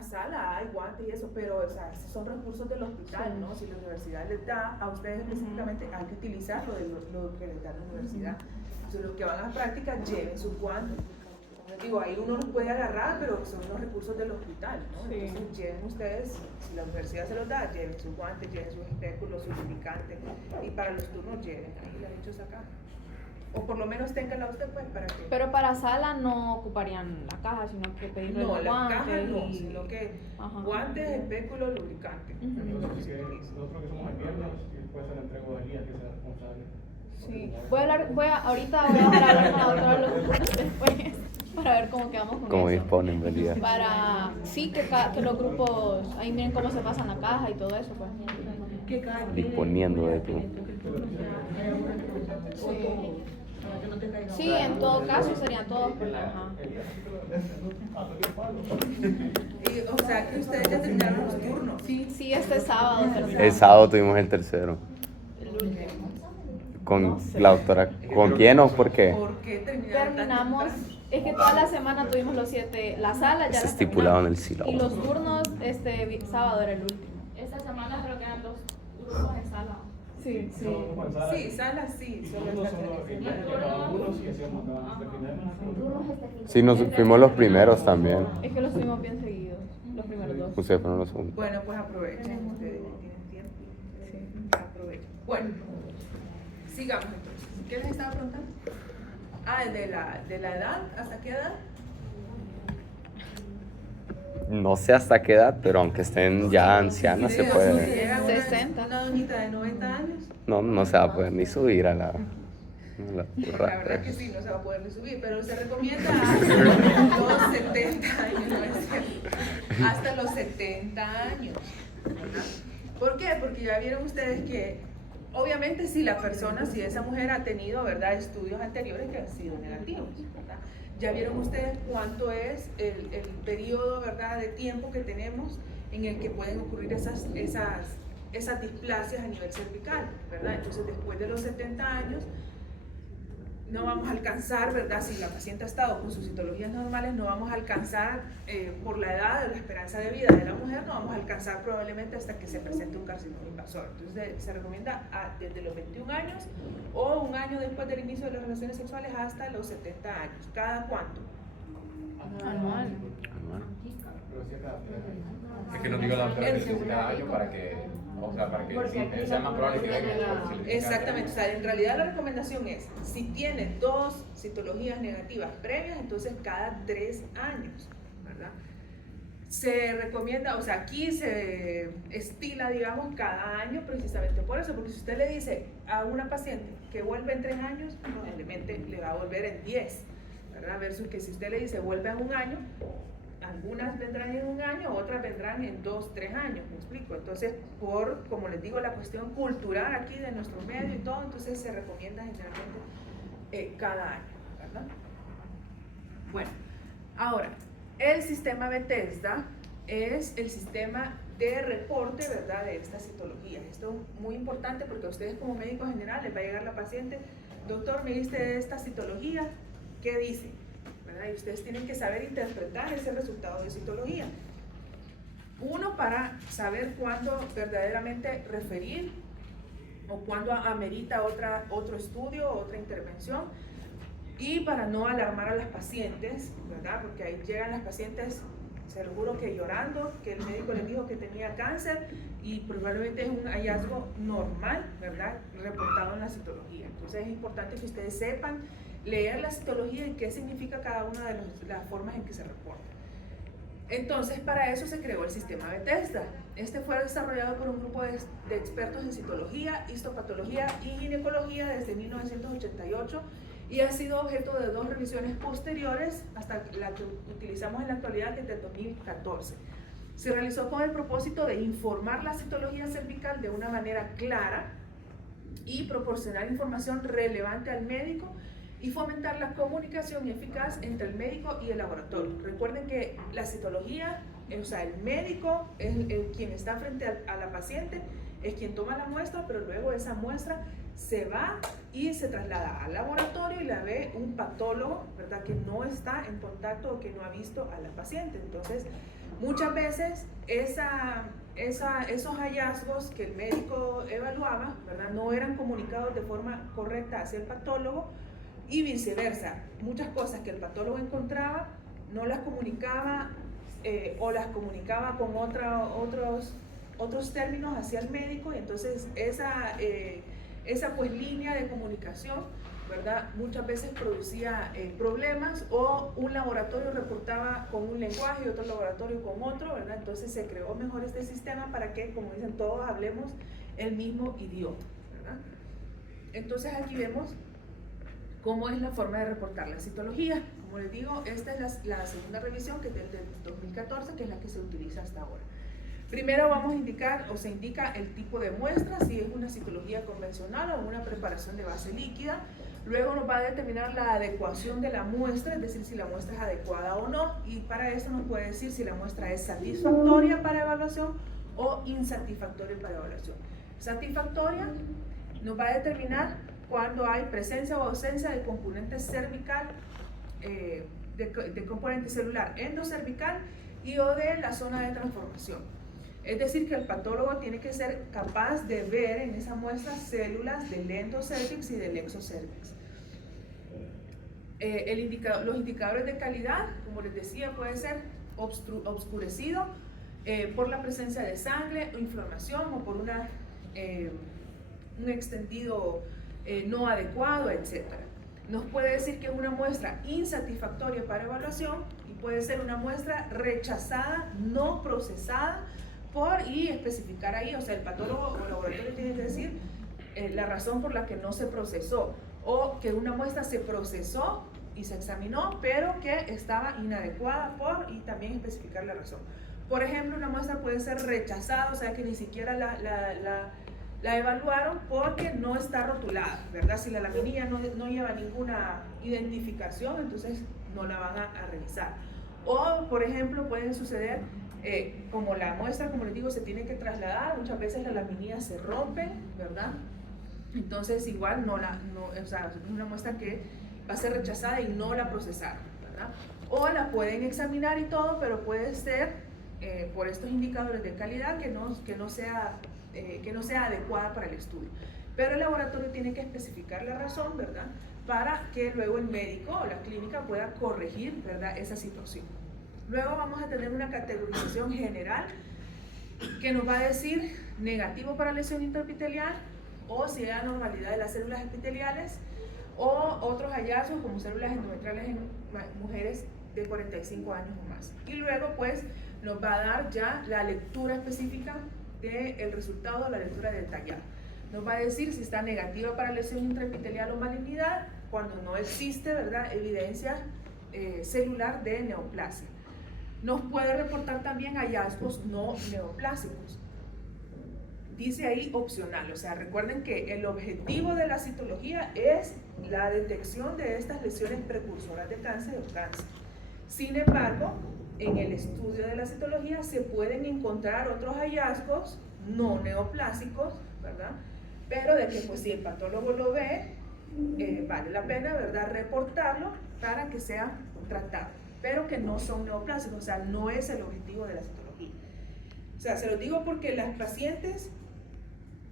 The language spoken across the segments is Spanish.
la sala hay guantes y eso, pero o sea, esos son recursos del hospital, ¿no? Si la universidad les da a ustedes específicamente, hay que utilizar lo que les da la universidad. Entonces, los que van a la práctica, lleven sus guantes. Digo, ahí uno los puede agarrar, pero son los recursos del hospital, ¿no? Sí. Entonces, lleven ustedes, si la universidad se los da, lleven sus guantes, lleven sus espéculos, sus lubricantes, y para los turnos lleven ahí la dicho acá. O por lo menos ténganla usted, pues, para que... Pero para sala no ocuparían la caja, sino que pedirle no, los la guantes. caja no, sino que guantes, espéculos, lubricantes. Nosotros que somos el viernes, y después se la entrego a Elías, que sea responsable. Sí. Ahorita voy a dejar hablar con la doctora los grupos después para ver cómo quedamos con cómo eso. disponen, en realidad. Para, sí, que los grupos, ahí miren cómo se pasan la caja y todo eso, pues. Disponiendo de tu... Sí, en todo caso serían todos, porque, Y, o sea, que ustedes ya terminaron los turnos. Sí, este sábado. El sábado tuvimos el tercero. El último. Con la doctora. ¿Con quién o por qué? ¿Por qué Terminamos, es que toda la semana tuvimos los 7, la sala ya Está la estipulado en el sílabo. sílabo. Y los turnos, sábado era el último. Esta semana creo que eran 2 grupos en sala. Sí. Sí, salas sí. Uno sí hacíamos hasta el final. Sí, nos fuimos los primeros también. Es que los tuvimos bien seguidos, los primeros 2. Ustedes fueron los segundos. Bueno, pues aprovechen, ustedes ya tienen tiempo. Sí. Aprovechen. Bueno, sigamos entonces. ¿Qué les estaba preguntando? Ah, de la edad, ¿hasta qué edad? No sé hasta qué edad, pero aunque estén ya ancianas se puede. 60. Una doñita de 90 años. No se va a poder ni subir a la La burra. verdad que sí, no se va a poder ni subir, pero se recomienda hasta los 70 años, ¿no es cierto? Hasta los 70 años. ¿Verdad? ¿Por qué? Porque ya vieron ustedes que, obviamente, si esa mujer ha tenido, ¿verdad?, estudios anteriores que han sido negativos, ¿verdad? Ya vieron ustedes cuánto es el periodo, ¿verdad?, de tiempo que tenemos en el que pueden ocurrir esas displasias a nivel cervical, ¿verdad? Entonces, después de los 70 años, no vamos a alcanzar, ¿verdad? Si la paciente ha estado con sus citologías normales, no vamos a alcanzar, por la edad, la esperanza de vida de la mujer, no vamos a alcanzar probablemente hasta que se presente un carcinoma invasor. Entonces, se recomienda desde los 21 años o un año después del inicio de las relaciones sexuales hasta los 70 años. ¿Cada cuánto? Anual. Es que nos diga la doctora que cada año para que sea más probable que venga. Exactamente, o sea, en realidad la recomendación es, si tiene 2 citologías negativas previas, entonces cada 3 años, ¿verdad? Se recomienda, o sea, aquí se estila, digamos, cada año precisamente por eso, porque si usted le dice a una paciente que vuelve en 3 años, probablemente le va a volver en 10, ¿verdad? Versus que si usted le dice vuelve en un año, algunas vendrán en un año, otras vendrán en 2, 3 años, ¿me explico? Entonces, como les digo, la cuestión cultural aquí de nuestro medio y todo, entonces se recomienda generalmente cada año, ¿verdad? Bueno, ahora, el sistema Bethesda es el sistema de reporte, ¿verdad?, de estas citologías. Esto es muy importante porque a ustedes como médicos general les va a llegar la paciente, doctor, me diste esta citología, ¿qué dice? ¿Verdad? Y ustedes tienen que saber interpretar ese resultado de citología. Uno, para saber cuándo verdaderamente referir o cuándo amerita otro estudio, otra intervención, y para no alarmar a las pacientes, ¿verdad? Porque ahí llegan las pacientes, seguro que llorando, que el médico les dijo que tenía cáncer y probablemente es un hallazgo normal, ¿verdad?, reportado en la citología. Entonces es importante que ustedes sepan leer la citología y qué significa cada una de las formas en que se reporta. Entonces, para eso se creó el sistema Bethesda. Este fue desarrollado por un grupo de expertos en citología, histopatología y ginecología desde 1988 y ha sido objeto de 2 revisiones posteriores hasta la que utilizamos en la actualidad, que es del 2014. Se realizó con el propósito de informar la citología cervical de una manera clara y proporcionar información relevante al médico y fomentar la comunicación eficaz entre el médico y el laboratorio. Recuerden que la citología, o sea, el médico es quien está frente a la paciente, es quien toma la muestra, pero luego esa muestra se va y se traslada al laboratorio y la ve un patólogo, ¿verdad?, que no está en contacto o que no ha visto a la paciente. Entonces, Muchas veces esos hallazgos que el médico evaluaba, ¿verdad?, no eran comunicados de forma correcta hacia el patólogo y viceversa. Muchas cosas que el patólogo encontraba no las comunicaba o las comunicaba con otros términos hacia el médico, y entonces esa pues línea de comunicación, ¿verdad?, muchas veces producía problemas, o un laboratorio reportaba con un lenguaje y otro laboratorio con otro, ¿verdad? Entonces se creó mejor este sistema para que, como dicen, todos hablemos el mismo idioma, ¿verdad? Entonces aquí vemos cómo es la forma de reportar la citología. Como les digo, esta es la segunda revisión, que es del 2014, que es la que se utiliza hasta ahora. Primero vamos a indicar, o se indica el tipo de muestra, si es una citología convencional o una preparación de base líquida. Luego nos va a determinar la adecuación de la muestra, es decir, si la muestra es adecuada o no, y para eso nos puede decir si la muestra es satisfactoria para evaluación o insatisfactoria para evaluación. Satisfactoria nos va a determinar cuando hay presencia o ausencia de componente cervical, de componente celular endocervical y o de la zona de transformación. Es decir, que el patólogo tiene que ser capaz de ver en esa muestra células del endocervix y del exocervix. Los indicadores de calidad, como les decía, puede ser obscurecido por la presencia de sangre o inflamación, o por un extendido no adecuado, etc. Nos puede decir que es una muestra insatisfactoria para evaluación, y puede ser una muestra rechazada, no procesada, y especificar ahí, o sea, el patólogo o laboratorio tiene que decir la razón por la que no se procesó, o que una muestra se procesó y se examinó, pero que estaba inadecuada y también especificar la razón. Por ejemplo, una muestra puede ser rechazada, o sea, que ni siquiera la evaluaron porque no está rotulada, ¿verdad? Si la laminilla no lleva ninguna identificación, entonces no la van a revisar. O, por ejemplo, pueden suceder, como la muestra, como les digo, se tiene que trasladar, muchas veces las laminillas se rompen, ¿verdad? Entonces igual o sea, es una muestra que va a ser rechazada y no la procesaron, ¿verdad? O la pueden examinar y todo, pero puede ser por estos indicadores de calidad que no sea adecuada para el estudio. Pero el laboratorio tiene que especificar la razón, ¿verdad?, para que luego el médico o la clínica pueda corregir, ¿verdad?, esa situación. Luego vamos a tener una categorización general que nos va a decir negativo para lesión intraepitelial, o si hay anormalidad de las células epiteliales, o otros hallazgos como células endometriales en mujeres de 45 años o más. Y luego pues nos va a dar ya la lectura específica del resultado, la lectura detallada. Nos va a decir si está negativa para lesión intraepitelial o malignidad, cuando no existe, ¿verdad?, evidencia celular de neoplasia. Nos puede reportar también hallazgos no neoplásicos. Dice ahí opcional, o sea, recuerden que el objetivo de la citología es la detección de estas lesiones precursoras de cáncer o cáncer. Sin embargo, en el estudio de la citología se pueden encontrar otros hallazgos no neoplásicos, ¿verdad? Pero de que pues si el patólogo lo ve, vale la pena, ¿verdad?, reportarlo para que sea tratado, pero que no son neoplásicos, o sea, no es el objetivo de la citología. O sea, se lo digo porque las pacientes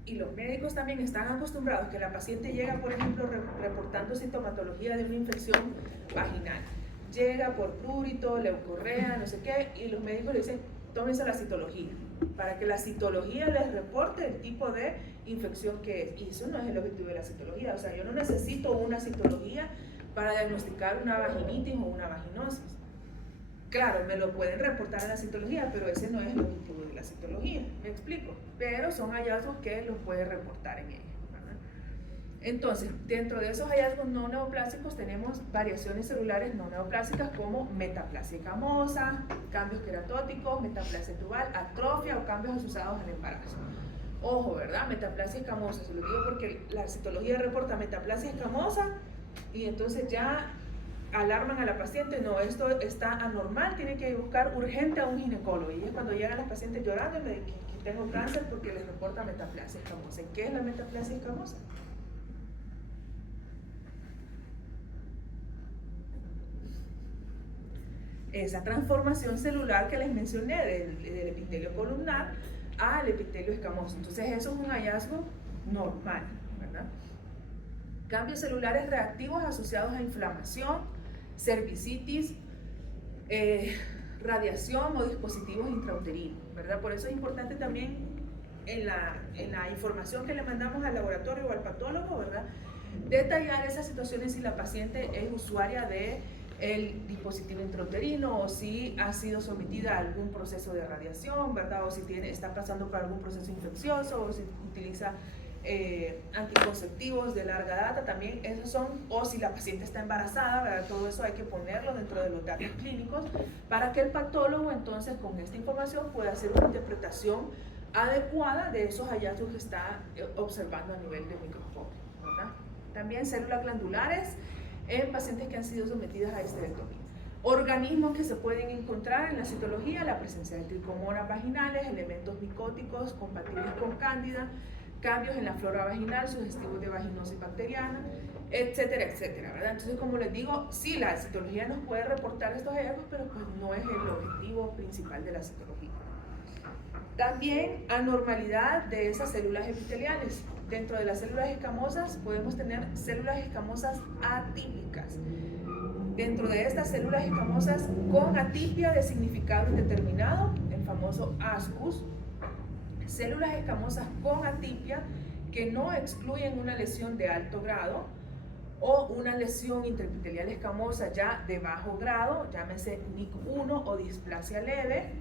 y los médicos también están acostumbrados que la paciente llega, por ejemplo, reportando sintomatología de una infección vaginal. Llega por prurito, leucorrea, no sé qué, y los médicos le dicen, tómense la citología, para que la citología les reporte el tipo de infección que es. Y eso no es el objetivo de la citología. O sea, yo no necesito una citología para diagnosticar una vaginitis o una vaginosis. Claro, me lo pueden reportar en la citología, pero ese no es el objetivo de la citología, ¿me explico? Pero son hallazgos que los puede reportar en ella, ¿verdad? Entonces, dentro de esos hallazgos no neoplásicos tenemos variaciones celulares no neoplásicas como metaplasia escamosa, cambios queratóticos, metaplasia tubal, atrofia o cambios asociados al embarazo. Ojo, ¿verdad? Metaplasia escamosa, se lo digo porque la citología reporta metaplasia escamosa y entonces ya alarman a la paciente, no, esto está anormal, tiene que buscar urgente a un ginecólogo. Y es cuando llegan las pacientes llorando y me dicen que tengo cáncer porque les reporta metaplasia escamosa. ¿Qué es la metaplasia escamosa? esa transformación celular que les mencioné del epitelio columnar al epitelio escamoso. Entonces eso es un hallazgo normal, ¿verdad? Cambios celulares reactivos asociados a inflamación, cervicitis, radiación o dispositivos intrauterinos, ¿verdad? Por eso es importante también en la información que le mandamos al laboratorio o al patólogo, ¿verdad?, detallar esas situaciones si la paciente es usuaria del dispositivo intrauterino o si ha sido sometida a algún proceso de radiación, ¿verdad?, o si está pasando por algún proceso infeccioso o si utiliza anticonceptivos de larga data, también esos son, o si la paciente está embarazada, ¿verdad? Todo eso hay que ponerlo dentro de los datos clínicos para que el patólogo entonces con esta información pueda hacer una interpretación adecuada de esos hallazgos que está observando a nivel de microscopio, ¿verdad? También células glandulares en pacientes que han sido sometidas a esterectomía. Organismos que se pueden encontrar en la citología: la presencia de tricomonas vaginales, elementos micóticos compatibles con cándida, cambios en la flora vaginal sugestivos de vaginosis bacteriana, etcétera, etcétera, ¿verdad? Entonces, como les digo, sí, la citología nos puede reportar estos hallazgos, pero pues no es el objetivo principal de la citología. También anormalidad de esas células epiteliales. Dentro de las células escamosas podemos tener células escamosas atípicas. Dentro de estas células escamosas con atipia de significado indeterminado, el famoso ASCUS, células escamosas con atipia que no excluyen una lesión de alto grado o una lesión intraepitelial escamosa ya de bajo grado, llámese NIC1 o displasia leve,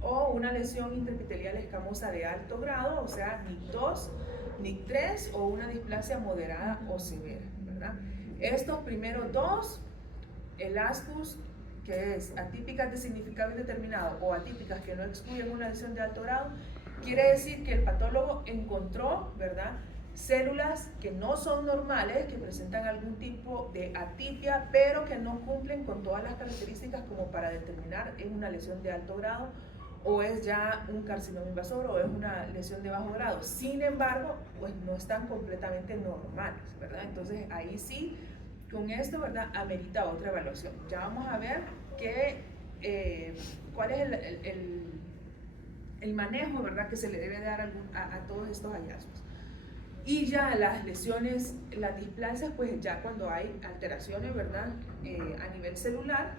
o una lesión intraepitelial escamosa de alto grado, o sea, NIC2, NIC3 o una displasia moderada o severa, ¿verdad? Estos primeros dos, el ASCUS, que es atípicas de significado indeterminado o atípicas que no excluyen una lesión de alto grado, quiere decir que el patólogo encontró, ¿verdad?, células que no son normales, que presentan algún tipo de atipia, pero que no cumplen con todas las características como para determinar es una lesión de alto grado o es ya un carcinoma invasor o es una lesión de bajo grado. Sin embargo, pues no están completamente normales, ¿verdad? Entonces ahí sí, con esto, ¿verdad?, amerita otra evaluación. Ya vamos a ver cuál es el manejo, ¿verdad?, que se le debe dar a todos estos hallazgos. Y ya las lesiones, las displasias, pues ya cuando hay alteraciones, ¿verdad?, a nivel celular,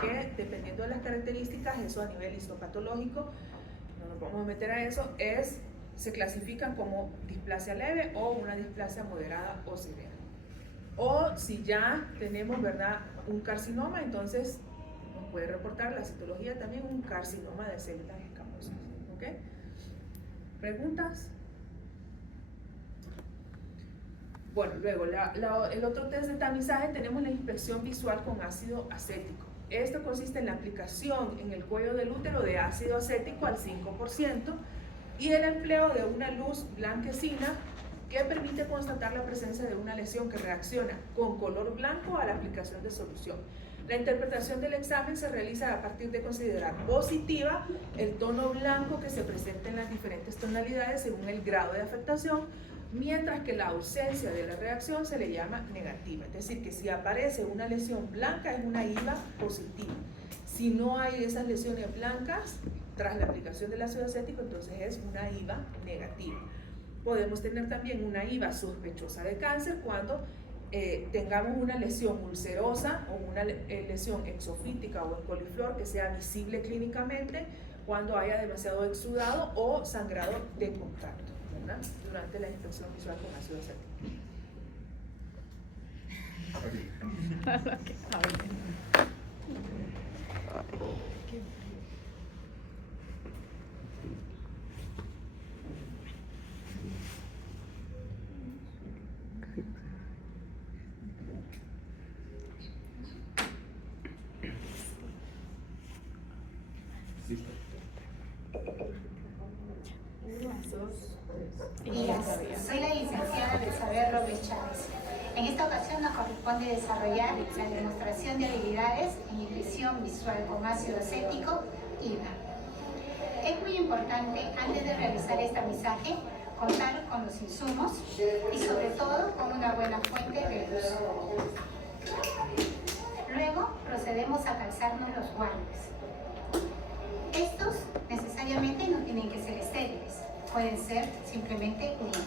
que dependiendo de las características, eso a nivel histopatológico, no nos vamos a meter a eso, se clasifican como displasia leve o una displasia moderada o severa. O si ya tenemos, ¿verdad?, un carcinoma, entonces nos puede reportar la citología también un carcinoma de células escamosas. ¿Ok? ¿Preguntas? Bueno, luego el otro test de tamizaje tenemos la inspección visual con ácido acético. Esto consiste en la aplicación en el cuello del útero de ácido acético al 5% y el empleo de una luz blanquecina que permite constatar la presencia de una lesión que reacciona con color blanco a la aplicación de solución. La interpretación del examen se realiza a partir de considerar positiva el tono blanco que se presenta en las diferentes tonalidades según el grado de afectación, mientras que la ausencia de la reacción se le llama negativa. Es decir, que si aparece una lesión blanca es una IVA positiva. Si no hay esas lesiones blancas tras la aplicación del ácido acético, entonces es una IVA negativa. Podemos tener también una IVA sospechosa de cáncer cuando tengamos una lesión ulcerosa o una lesión exofítica o en coliflor que sea visible clínicamente cuando haya demasiado exudado o sangrado de contacto, ¿verdad?, durante la inspección visual con ácido acético. Soy la licenciada Isabel Robles Chávez. En esta ocasión nos corresponde desarrollar la demostración de habilidades en impresión visual con ácido acético IVA. Es muy importante, antes de realizar este tamizaje, contar con los insumos y sobre todo con una buena fuente de luz. Luego procedemos a calzarnos los guantes. Estos necesariamente no tienen que ser estériles, pueden ser simplemente limpios.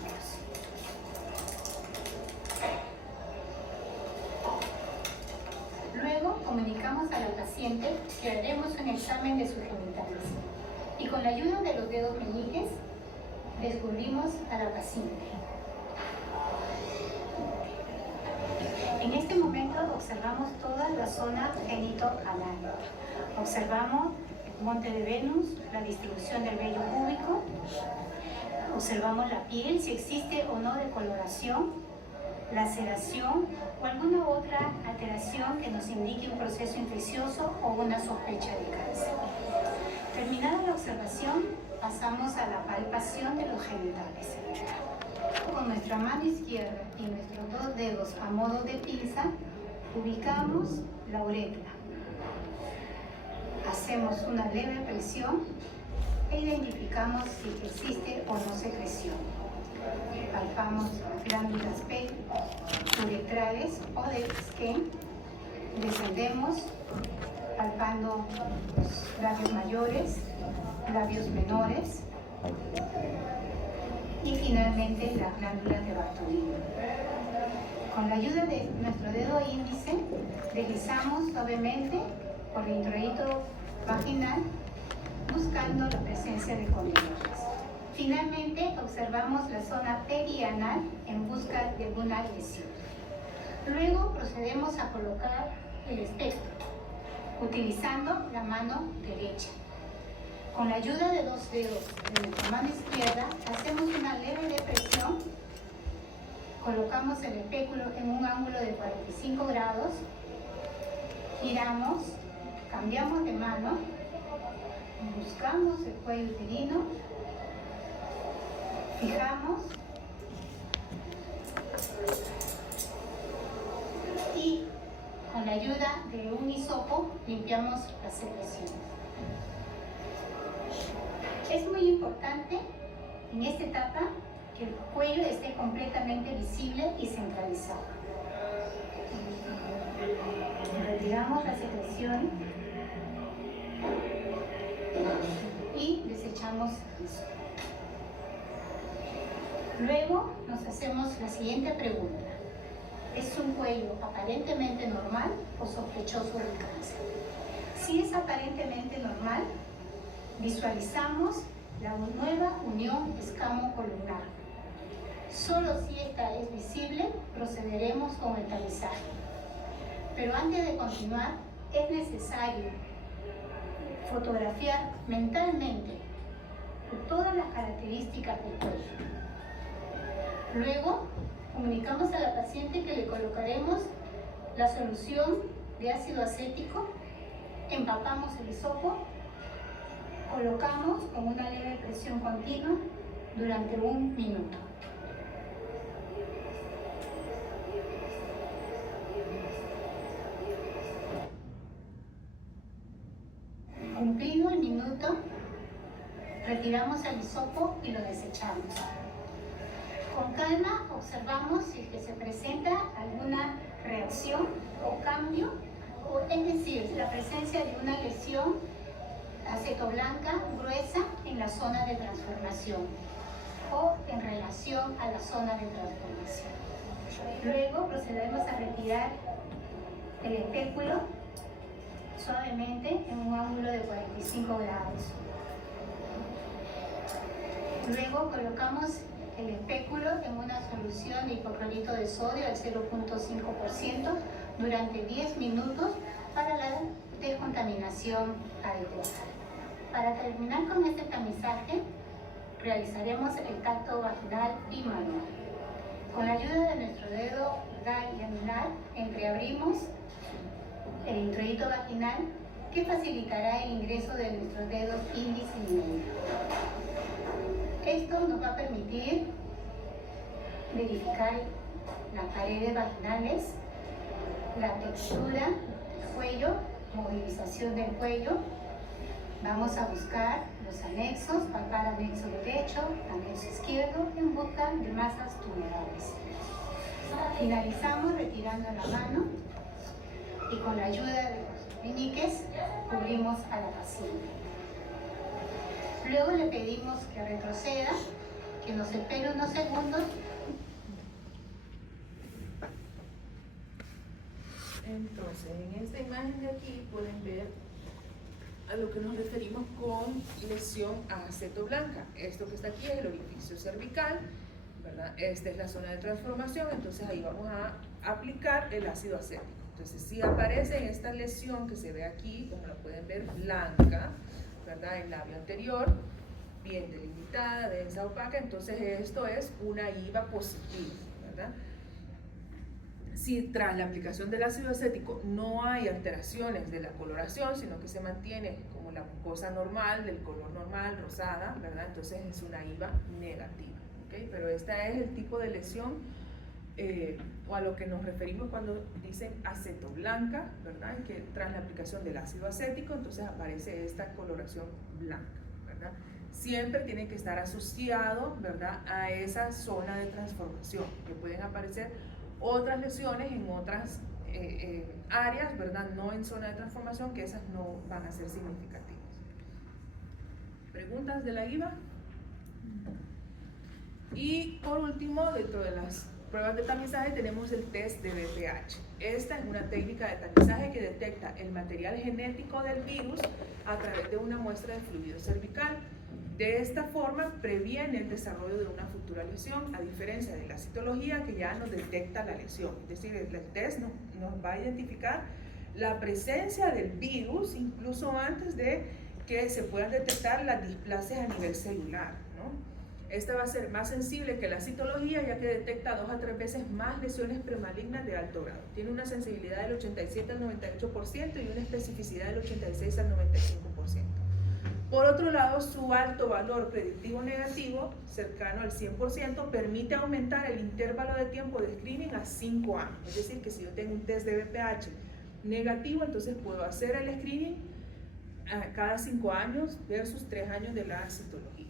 Luego comunicamos a la paciente que haremos un examen de sus genitales y con la ayuda de los dedos meñiques descubrimos a la paciente. En este momento observamos toda la zona genito-anal. Observamos el monte de Venus, la distribución del vello púbico. Observamos la piel, si existe o no decoloración, laceración o alguna otra alteración que nos indique un proceso infeccioso o una sospecha de cáncer. Terminada la observación, pasamos a la palpación de los genitales. Con nuestra mano izquierda y nuestros dos dedos a modo de pinza, ubicamos la uretra. Hacemos una leve presión e identificamos si existe o no secreción. Palpamos glándulas uretrales o de Skene. Descendemos palpando los labios mayores, labios menores y finalmente las glándulas de Bartolini. Con la ayuda de nuestro dedo índice deslizamos suavemente por el introito vaginal buscando la presencia de conductos. Finalmente observamos la zona perianal en busca de alguna lesión. Luego procedemos a colocar el espectro utilizando la mano derecha. Con la ayuda de dos dedos de nuestra mano izquierda hacemos una leve depresión, colocamos el espéculo en un ángulo de 45 grados, giramos, cambiamos de mano, buscamos el cuello uterino, fijamos y con la ayuda de un hisopo limpiamos las secreciones. Es muy importante en esta etapa que el cuello esté completamente visible y centralizado. Retiramos la secreción y desechamos el hisopo. Luego nos hacemos la siguiente pregunta. ¿Es un cuello aparentemente normal o sospechoso de cáncer? Si es aparentemente normal, visualizamos la nueva unión escamo-columnar. Solo si esta es visible, procederemos con el tamizaje. Pero antes de continuar, es necesario fotografiar mentalmente todas las características del cuello. Luego, comunicamos a la paciente que le colocaremos la solución de ácido acético, empapamos el hisopo, colocamos con una leve presión continua durante 1 minuto. Cumplido el minuto, retiramos el hisopo y lo desechamos. Con calma observamos si es que se presenta alguna reacción o cambio, es decir, la presencia de una lesión acetoblanca gruesa en la zona de transformación o en relación a la zona de transformación. Luego procedemos a retirar el espéculo suavemente en un ángulo de 45 grados. Luego colocamos el espéculo en una solución de hipoclorito de sodio al 0.5% durante 10 minutos para la descontaminación adecuada. Para terminar con este tamizaje, realizaremos el tacto vaginal bimanual. Con la ayuda de nuestro dedo pulgar y anular, entreabrimos el introito vaginal que facilitará el ingreso de nuestros dedos índice y medio. Esto nos va a permitir verificar las paredes vaginales, la textura del cuello, movilización del cuello. Vamos a buscar los anexos, palpar anexo derecho, anexo izquierdo, en busca de masas tumorales. Finalizamos retirando la mano y con la ayuda de los meñiques, cubrimos a la paciente. Luego le pedimos que retroceda, que nos espere unos segundos. Entonces, en esta imagen de aquí pueden ver a lo que nos referimos con lesión acetoblanca. Esto que está aquí es el orificio cervical, ¿verdad? Esta es la zona de transformación, entonces ahí vamos a aplicar el ácido acético. Entonces, si aparece en esta lesión que se ve aquí, como la pueden ver, blanca, ¿verdad? El labio anterior, bien delimitada, densa, opaca, entonces esto es una IVA positiva, ¿verdad? Si tras la aplicación del ácido acético no hay alteraciones de la coloración, sino que se mantiene como la mucosa normal, del color normal, rosada, ¿verdad? Entonces es una IVA negativa, ¿ok? Pero este es el tipo de lesión o a lo que nos referimos cuando dicen acetoblanca, ¿verdad? Y que tras la aplicación del ácido acético, entonces aparece esta coloración blanca, ¿verdad? Siempre tiene que estar asociado, ¿verdad?, a esa zona de transformación, que pueden aparecer otras lesiones en otras áreas, ¿verdad?, no en zona de transformación, que esas no van a ser significativas. ¿Preguntas de la IVA? Y por último, dentro de las pruebas de tamizaje tenemos el test de BPH. Esta es una técnica de tamizaje que detecta el material genético del virus a través de una muestra de fluido cervical. De esta forma previene el desarrollo de una futura lesión, a diferencia de la citología que ya nos detecta la lesión. Es decir, el test nos va a identificar la presencia del virus incluso antes de que se puedan detectar las displasias a nivel celular, ¿no? Esta va a ser más sensible que la citología, ya que detecta 2 a 3 veces más lesiones premalignas de alto grado. Tiene una sensibilidad del 87 al 98% y una especificidad del 86 al 95%. Por otro lado, su alto valor predictivo negativo, cercano al 100%, permite aumentar el intervalo de tiempo de screening a 5 años. Es decir, que si yo tengo un test de BPH negativo, entonces puedo hacer el screening cada 5 años versus 3 años de la citología.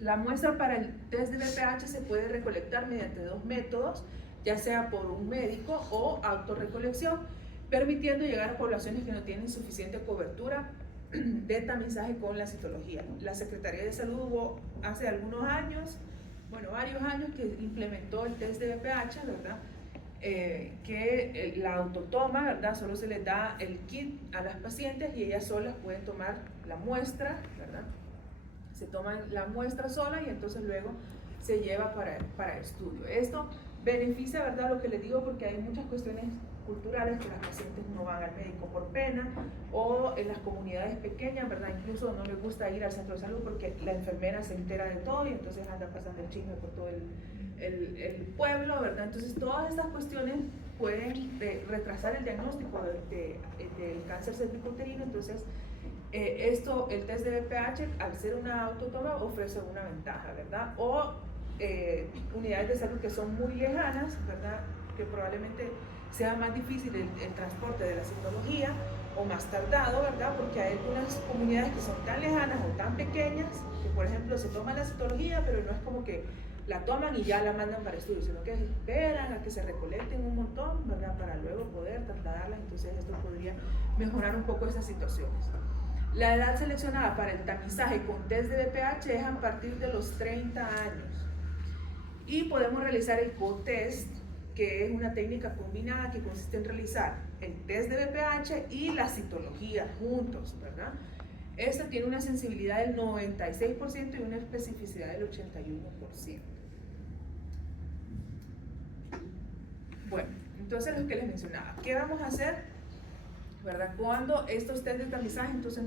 La muestra para el test de BPH se puede recolectar mediante 2 métodos, ya sea por un médico o autorrecolección, permitiendo llegar a poblaciones que no tienen suficiente cobertura de tamizaje con la citología. La Secretaría de Salud hubo hace algunos años, bueno, varios años, que implementó el test de BPH, ¿verdad? Que la autotoma, ¿verdad? Solo se les da el kit a las pacientes y ellas solas pueden tomar la muestra, ¿verdad? Se toman la muestra sola y entonces luego se lleva para estudio. Esto beneficia, ¿verdad?, lo que les digo, porque hay muchas cuestiones culturales que las pacientes no van al médico por pena, o en las comunidades pequeñas, ¿verdad?, incluso no les gusta ir al centro de salud porque la enfermera se entera de todo y entonces anda pasando el chisme por todo el pueblo, ¿verdad? Entonces todas estas cuestiones pueden retrasar el diagnóstico del cáncer cervicouterino. Entonces el test de BPH, al ser una autotoma, ofrece una ventaja, ¿verdad? O unidades de salud que son muy lejanas, ¿verdad?, que probablemente sea más difícil el transporte de la citología o más tardado, ¿verdad?, porque hay algunas comunidades que son tan lejanas o tan pequeñas que, por ejemplo, se toma la citología, pero no es como que la toman y ya la mandan para estudio, sino que esperan a que se recolecten un montón, ¿verdad?, para luego poder trasladarlas. Entonces esto podría mejorar un poco esas situaciones. La edad seleccionada para el tamizaje con test de BPH es a partir de los 30 años. Y podemos realizar el co-test, que es una técnica combinada que consiste en realizar el test de BPH y la citología juntos, ¿verdad? Esta tiene una sensibilidad del 96% y una especificidad del 81%. Bueno, entonces lo que les mencionaba, ¿qué vamos a hacer, verdad? Cuando estos test de tamizaje entonces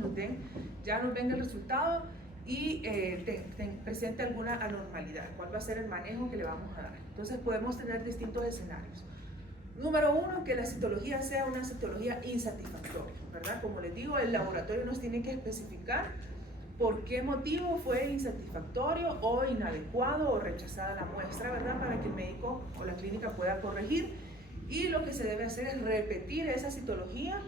ya nos venga el resultado y presente alguna anormalidad? ¿Cuál va a ser el manejo que le vamos a dar? Entonces podemos tener distintos escenarios. Número 1, que la citología sea una citología insatisfactoria, ¿verdad? Como les digo, el laboratorio nos tiene que especificar por qué motivo fue insatisfactorio o inadecuado o rechazada la muestra, ¿verdad?, para que el médico o la clínica pueda corregir. Y lo que se debe hacer es repetir esa citología,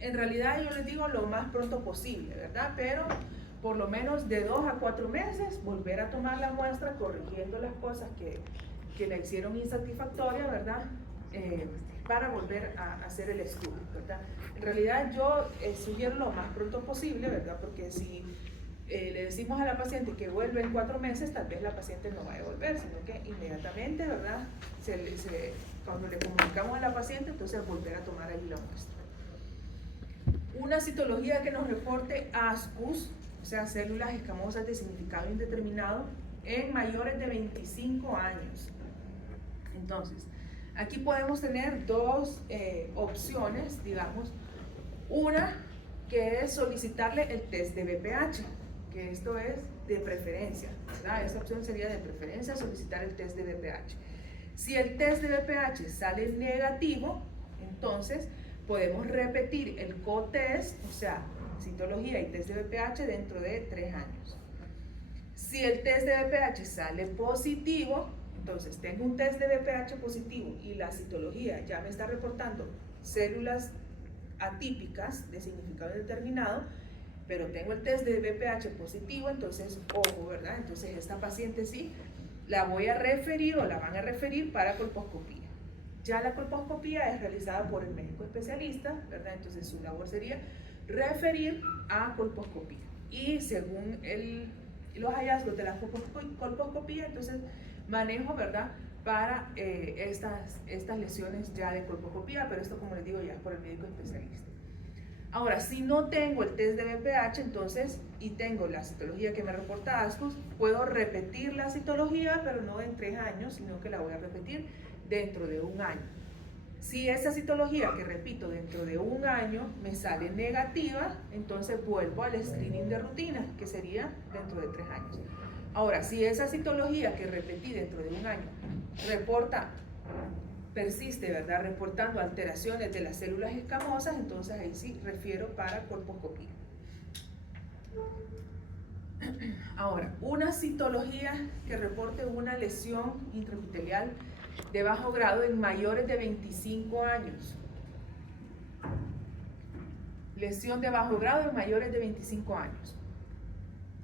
en realidad yo les digo lo más pronto posible, ¿verdad?, pero por lo menos de 2 a 4 meses volver a tomar la muestra corrigiendo las cosas que la hicieron insatisfactoria, ¿verdad?, para volver a hacer el estudio, ¿verdad? En realidad yo sugiero lo más pronto posible, ¿verdad? Porque si le decimos a la paciente que vuelve en 4 meses, tal vez la paciente no vaya a volver, sino que inmediatamente, ¿verdad? Cuando le comunicamos a la paciente, entonces volver a tomar ahí la muestra. Una citología que nos reporte ASCUS, o sea, células escamosas de significado indeterminado, en mayores de 25 años. Entonces, aquí podemos tener dos opciones, digamos. Una que es solicitarle el test de BPH, que esto es de preferencia, ¿verdad? Esta opción sería de preferencia solicitar el test de BPH. Si el test de BPH sale negativo, entonces podemos repetir el co-test, o sea, citología y test de BPH dentro de 3 años. Si el test de BPH sale positivo, entonces tengo un test de BPH positivo y la citología ya me está reportando células atípicas de significado indeterminado, pero tengo el test de BPH positivo, entonces, ojo, ¿verdad? Entonces esta paciente sí, la voy a referir o la van a referir para colposcopía. Ya la colposcopía es realizada por el médico especialista, ¿verdad? Entonces su labor sería referir a colposcopía. Y según los hallazgos de la colposcopía, entonces manejo, ¿verdad? Para estas lesiones ya de colposcopía, pero esto, como les digo, ya es por el médico especialista. Ahora, si no tengo el test de BPH, entonces, y tengo la citología que me reporta ASCUS, puedo repetir la citología, pero no en 3 años, sino que la voy a repetir dentro de 1 año. Si esa citología que repito dentro de 1 año me sale negativa, entonces vuelvo al screening de rutina, que sería dentro de 3 años. Ahora, si esa citología que repetí dentro de 1 año persiste, ¿verdad? Reportando alteraciones de las células escamosas, entonces ahí sí refiero para colposcopía. Ahora, una citología que reporte una lesión intraepitelial de bajo grado en mayores de 25 años. Lesión de bajo grado en mayores de 25 años.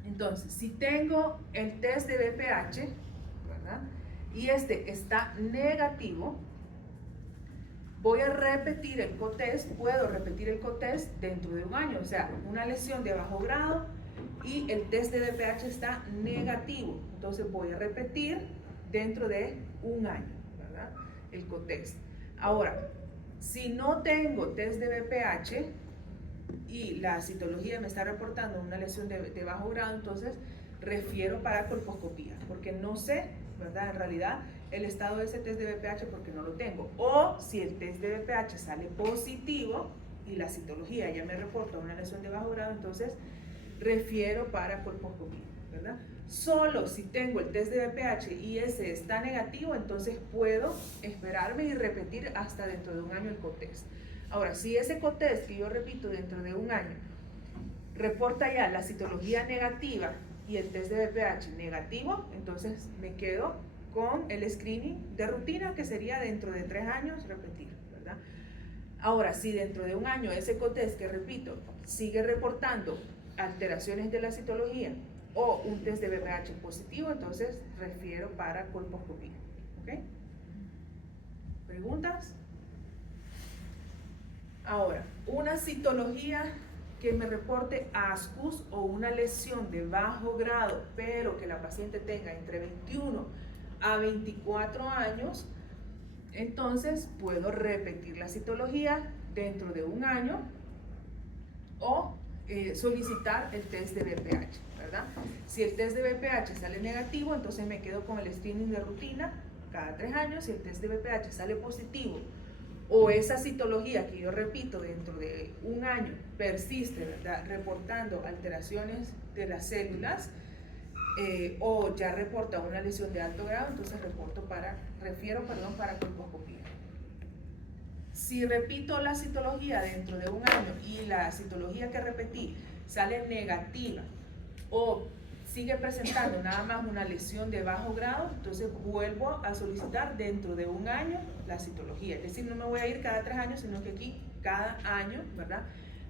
Entonces, si tengo el test de BPH, ¿verdad? Y este está negativo, voy a repetir el cotest, puedo repetir el cotest dentro de 1 año, o sea, una lesión de bajo grado y el test de BPH está negativo, entonces voy a repetir dentro de 1 año, ¿verdad? El cotest. Ahora, si no tengo test de BPH y la citología me está reportando una lesión de bajo grado, entonces refiero para colposcopía, porque no sé, ¿verdad? En realidad el estado de ese test de BPH porque no lo tengo. O si el test de BPH sale positivo y la citología ya me reporta una lesión de bajo grado, entonces refiero para colposcopía, ¿verdad? Solo si tengo el test de BPH y ese está negativo, entonces puedo esperarme y repetir hasta dentro de 1 año el cotest. Ahora, si ese cotest que yo repito dentro de 1 año reporta ya la citología negativa y el test de BPH negativo, entonces me quedo con el screening de rutina, que sería dentro de 3 años repetir, ¿verdad? Ahora, si dentro de 1 año ese cotest que repito sigue reportando alteraciones de la citología o un test de BPH positivo, entonces refiero para colposcopía. ¿Ok? ¿Preguntas? Ahora, una citología que me reporte ASCUS o una lesión de bajo grado, pero que la paciente tenga entre 21 a 24 años, entonces puedo repetir la citología dentro de 1 año o solicitar el test de BPH, ¿verdad? Si el test de BPH sale negativo, entonces me quedo con el screening de rutina cada 3 años. Si el test de BPH sale positivo o esa citología que yo repito dentro de 1 año persiste, ¿verdad? Reportando alteraciones de las células o ya reporta una lesión de alto grado, entonces refiero para colposcopía. Si repito la citología dentro de 1 año y la citología que repetí sale negativa o sigue presentando nada más una lesión de bajo grado, entonces vuelvo a solicitar dentro de 1 año la citología. Es decir, no me voy a ir cada 3 años, sino que aquí cada año, ¿verdad?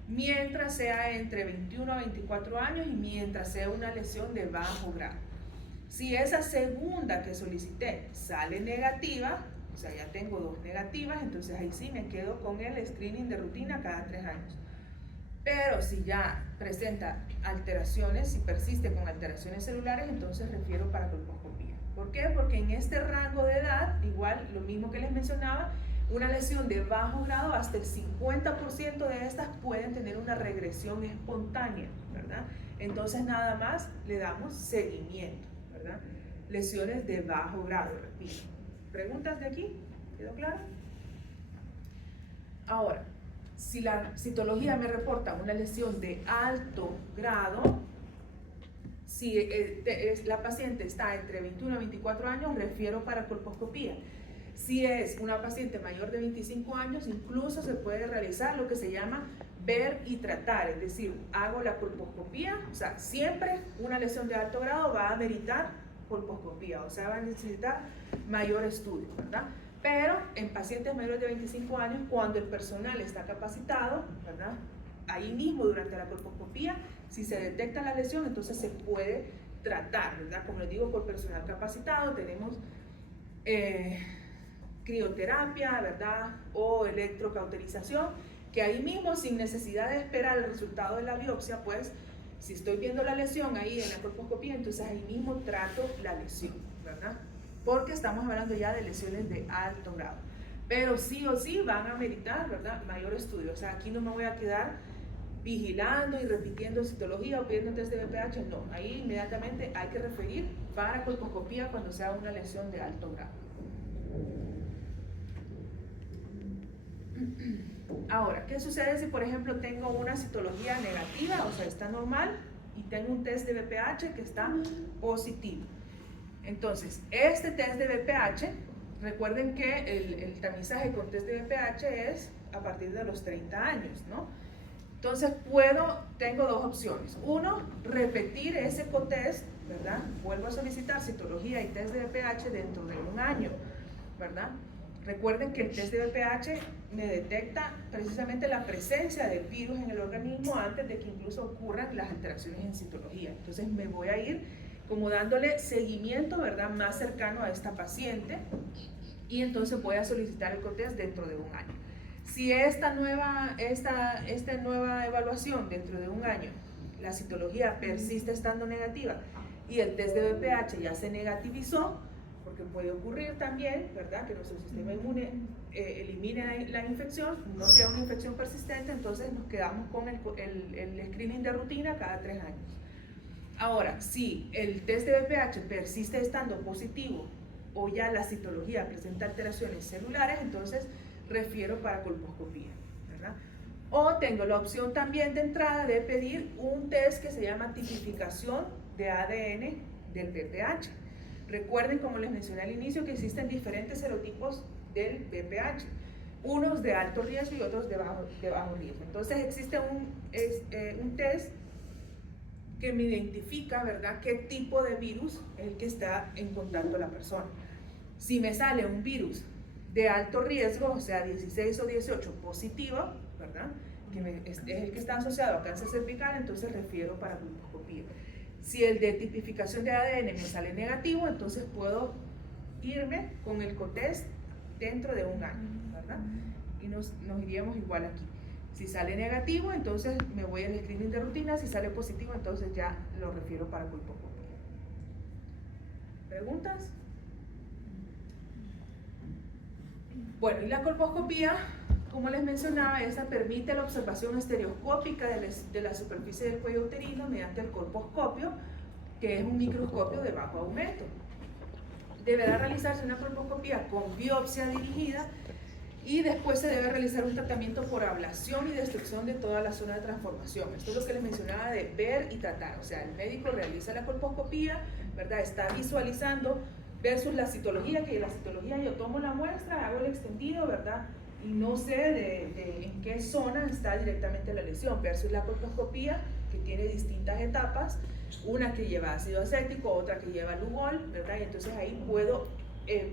Mientras sea entre 21 a 24 años y mientras sea una lesión de bajo grado. Si esa segunda que solicité sale negativa, o sea, ya tengo 2 negativas, entonces ahí sí me quedo con el screening de rutina cada 3 años. Pero si ya presenta alteraciones, si persiste con alteraciones celulares, entonces refiero para colposcopía. ¿Por qué? Porque en este rango de edad, igual lo mismo que les mencionaba, una lesión de bajo grado, hasta el 50% de estas pueden tener una regresión espontánea, ¿verdad? Entonces nada más le damos seguimiento, ¿verdad? Lesiones de bajo grado, repito. ¿Preguntas de aquí? ¿Quedó claro? Ahora, si la citología me reporta una lesión de alto grado, si la paciente está entre 21 a 24 años, refiero para colposcopía. Si es una paciente mayor de 25 años, incluso se puede realizar lo que se llama ver y tratar, es decir, hago la colposcopía, o sea, siempre una lesión de alto grado va a meritar colposcopía, o sea, va a necesitar mayor estudio, ¿verdad? Pero en pacientes mayores de 25 años, cuando el personal está capacitado, ¿verdad? Ahí mismo durante la colposcopía, si se detecta la lesión, entonces se puede tratar, ¿verdad? Como les digo, por personal capacitado tenemos crioterapia, ¿verdad? O electrocauterización, que ahí mismo, sin necesidad de esperar el resultado de la biopsia, pues, si estoy viendo la lesión ahí en la colposcopía, entonces ahí mismo trato la lesión, ¿verdad? Porque estamos hablando ya de lesiones de alto grado. Pero sí o sí van a meritar, ¿verdad? Mayor estudio. O sea, aquí no me voy a quedar vigilando y repitiendo citología o pidiendo test de BPH, no. Ahí inmediatamente hay que referir para colposcopía cuando sea una lesión de alto grado. Ahora, ¿qué sucede si por ejemplo tengo una citología negativa, o sea, está normal, y tengo un test de BPH que está positivo? Entonces, este test de BPH, recuerden que el tamizaje con test de BPH es a partir de los 30 años, ¿no? Entonces, tengo 2 opciones. Uno, repetir ese cotest, ¿verdad? Vuelvo a solicitar citología y test de BPH dentro de 1 año, ¿verdad? Recuerden que el test de BPH me detecta precisamente la presencia del virus en el organismo antes de que incluso ocurran las alteraciones en citología. Entonces me voy a ir como dándole seguimiento, ¿verdad?, más cercano a esta paciente, y entonces voy a solicitar el cotest dentro de 1 año. Si esta nueva evaluación dentro de 1 año, la citología persiste estando negativa y el test de BPH ya se negativizó, porque puede ocurrir también, ¿verdad?, que nuestro sistema inmune elimine la infección, no sea una infección persistente, entonces nos quedamos con el screening de rutina cada 3 años. Ahora, si el test de BPH persiste estando positivo o ya la citología presenta alteraciones celulares, entonces refiero para colposcopía, ¿verdad? O tengo la opción también de entrada de pedir un test que se llama tipificación de ADN del BPH. Recuerden, como les mencioné al inicio, que existen diferentes serotipos del BPH, unos de alto riesgo y otros de bajo riesgo. Entonces existe un test que me identifica, ¿verdad?, qué tipo de virus es el que está en contacto la persona. Si me sale un virus de alto riesgo, o sea 16 o 18 positivo, ¿verdad?, es el que está asociado a cáncer cervical, entonces refiero para colposcopía. Si el de tipificación de ADN me sale negativo, entonces puedo irme con el cotest dentro de 1 año, ¿verdad? Y nos iríamos igual aquí. Si sale negativo, entonces me voy al screening de rutina. Si sale positivo, entonces ya lo refiero para colposcopía. ¿Preguntas? Bueno, y la colposcopía, como les mencionaba, esta permite la observación estereoscópica de la superficie del cuello uterino mediante el colposcopio, que es un microscopio de bajo aumento. Deberá realizarse una colposcopía con biopsia dirigida y después se debe realizar un tratamiento por ablación y destrucción de toda la zona de transformación. Esto es lo que les mencionaba de ver y tratar. O sea, el médico realiza la colposcopía, ¿verdad? Está visualizando versus la citología, que la citología yo tomo la muestra, hago el extendido, ¿verdad?, y no sé en qué zona está directamente la lesión, versus la colposcopía, que tiene distintas etapas, una que lleva ácido acético, otra que lleva Lugol, ¿verdad? Y entonces ahí puedo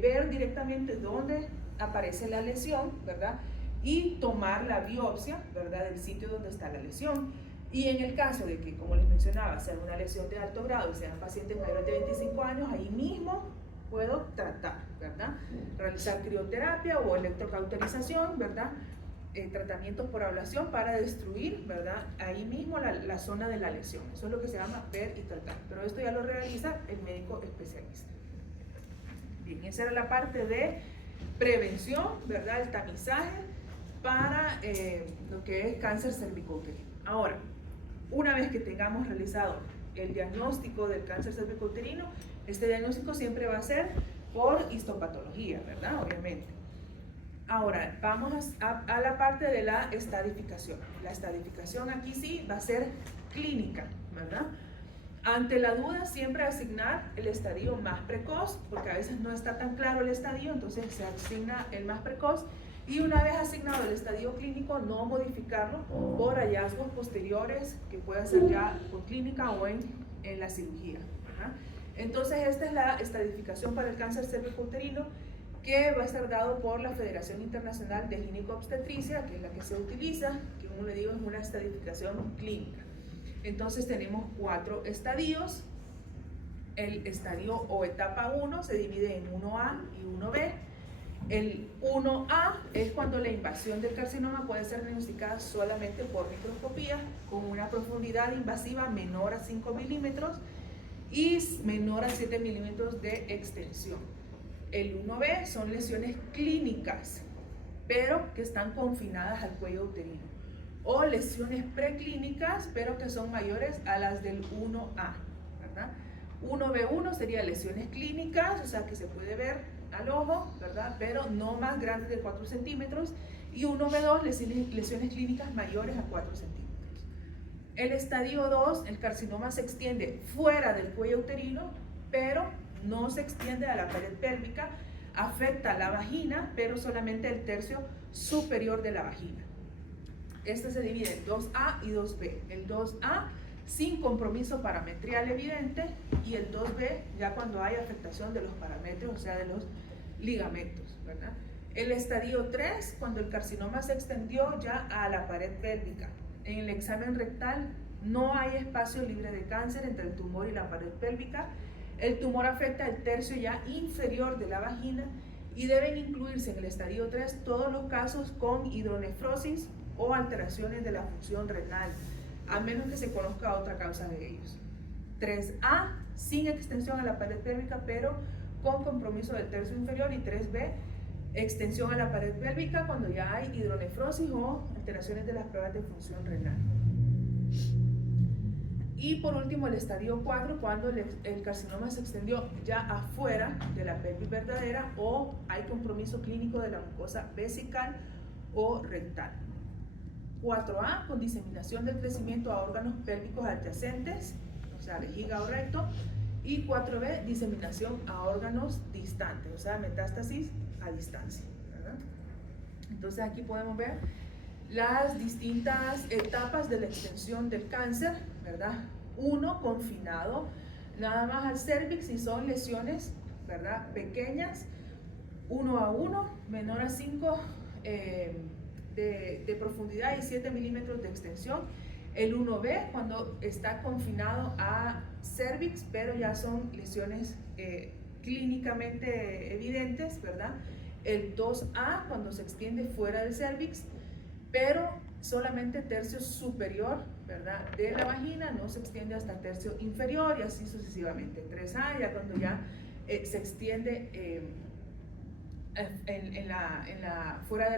ver directamente dónde aparece la lesión, ¿verdad?, y tomar la biopsia, ¿verdad?, del sitio donde está la lesión. Y en el caso de que, como les mencionaba, sea una lesión de alto grado y sean pacientes mayores de 25 años, ahí mismo puedo tratar, ¿verdad? Realizar crioterapia o electrocauterización, ¿verdad? Tratamientos por ablación para destruir, ¿verdad? Ahí mismo la zona de la lesión. Eso es lo que se llama ver y tratar. Pero esto ya lo realiza el médico especialista. Bien, esa era la parte de prevención, ¿verdad? El tamizaje para lo que es cáncer cervicouterino. Ahora, una vez que tengamos realizado el diagnóstico del cáncer cervicouterino, este diagnóstico siempre va a ser por histopatología, ¿verdad? Obviamente. Ahora, vamos a la parte de la estadificación. La estadificación aquí sí va a ser clínica, ¿verdad? Ante la duda, siempre asignar el estadio más precoz, porque a veces no está tan claro el estadio, entonces se asigna el más precoz. Y una vez asignado el estadio clínico, no modificarlo por hallazgos posteriores que pueda ser ya por clínica o en la cirugía, ¿verdad? Entonces, esta es la estadificación para el cáncer cervicouterino, que va a ser dado por la Federación Internacional de Gineco-Obstetricia, que es la que se utiliza, que como le digo es una estadificación clínica. Entonces tenemos 4 estadios. El estadio o etapa 1 se divide en 1A y 1B. El 1A es cuando la invasión del carcinoma puede ser diagnosticada solamente por microscopía, con una profundidad invasiva menor a 5 milímetros y menor a 7 milímetros de extensión. El 1B son lesiones clínicas, pero que están confinadas al cuello uterino. O lesiones preclínicas, pero que son mayores a las del 1A, ¿verdad? 1B1 sería lesiones clínicas, o sea que se puede ver al ojo, ¿verdad? Pero no más grandes de 4 centímetros. Y 1B2, lesiones clínicas mayores a 4 centímetros. El estadio 2, el carcinoma se extiende fuera del cuello uterino, pero no se extiende a la pared pélvica, afecta la vagina, pero solamente el tercio superior de la vagina. Este se divide en 2A y 2B. El 2A sin compromiso parametrial evidente y el 2B ya cuando hay afectación de los parametrios, o sea, de los ligamentos, ¿verdad? El estadio 3, cuando el carcinoma se extendió ya a la pared pélvica. En el examen rectal no hay espacio libre de cáncer entre el tumor y la pared pélvica. El tumor afecta el tercio ya inferior de la vagina y deben incluirse en el estadio 3 todos los casos con hidronefrosis o alteraciones de la función renal, a menos que se conozca otra causa de ellos. 3A, sin extensión a la pared pélvica, pero con compromiso del tercio inferior. Y 3B, extensión a la pared pélvica cuando ya hay hidronefrosis o alteraciones de las pruebas de función renal. Y por último, el estadio 4, cuando el carcinoma se extendió ya afuera de la pelvis verdadera o hay compromiso clínico de la mucosa vesical o rectal. 4A, con diseminación del crecimiento a órganos pélvicos adyacentes, o sea, vejiga o recto. Y 4B, diseminación a órganos distantes, o sea, metástasis a distancia, ¿verdad? Entonces aquí podemos ver las distintas etapas de la extensión del cáncer, ¿verdad? 1, confinado nada más al cervix y son lesiones, ¿verdad? Pequeñas, 1A1, menor a 5 de profundidad y 7 milímetros de extensión. El 1B, cuando está confinado a cervix, pero ya son lesiones clínicamente evidentes, ¿verdad? El 2A, cuando se extiende fuera del cervix, pero solamente tercio superior, ¿verdad?, de la vagina, no se extiende hasta tercio inferior y así sucesivamente. 3A, ya cuando ya se extiende fuera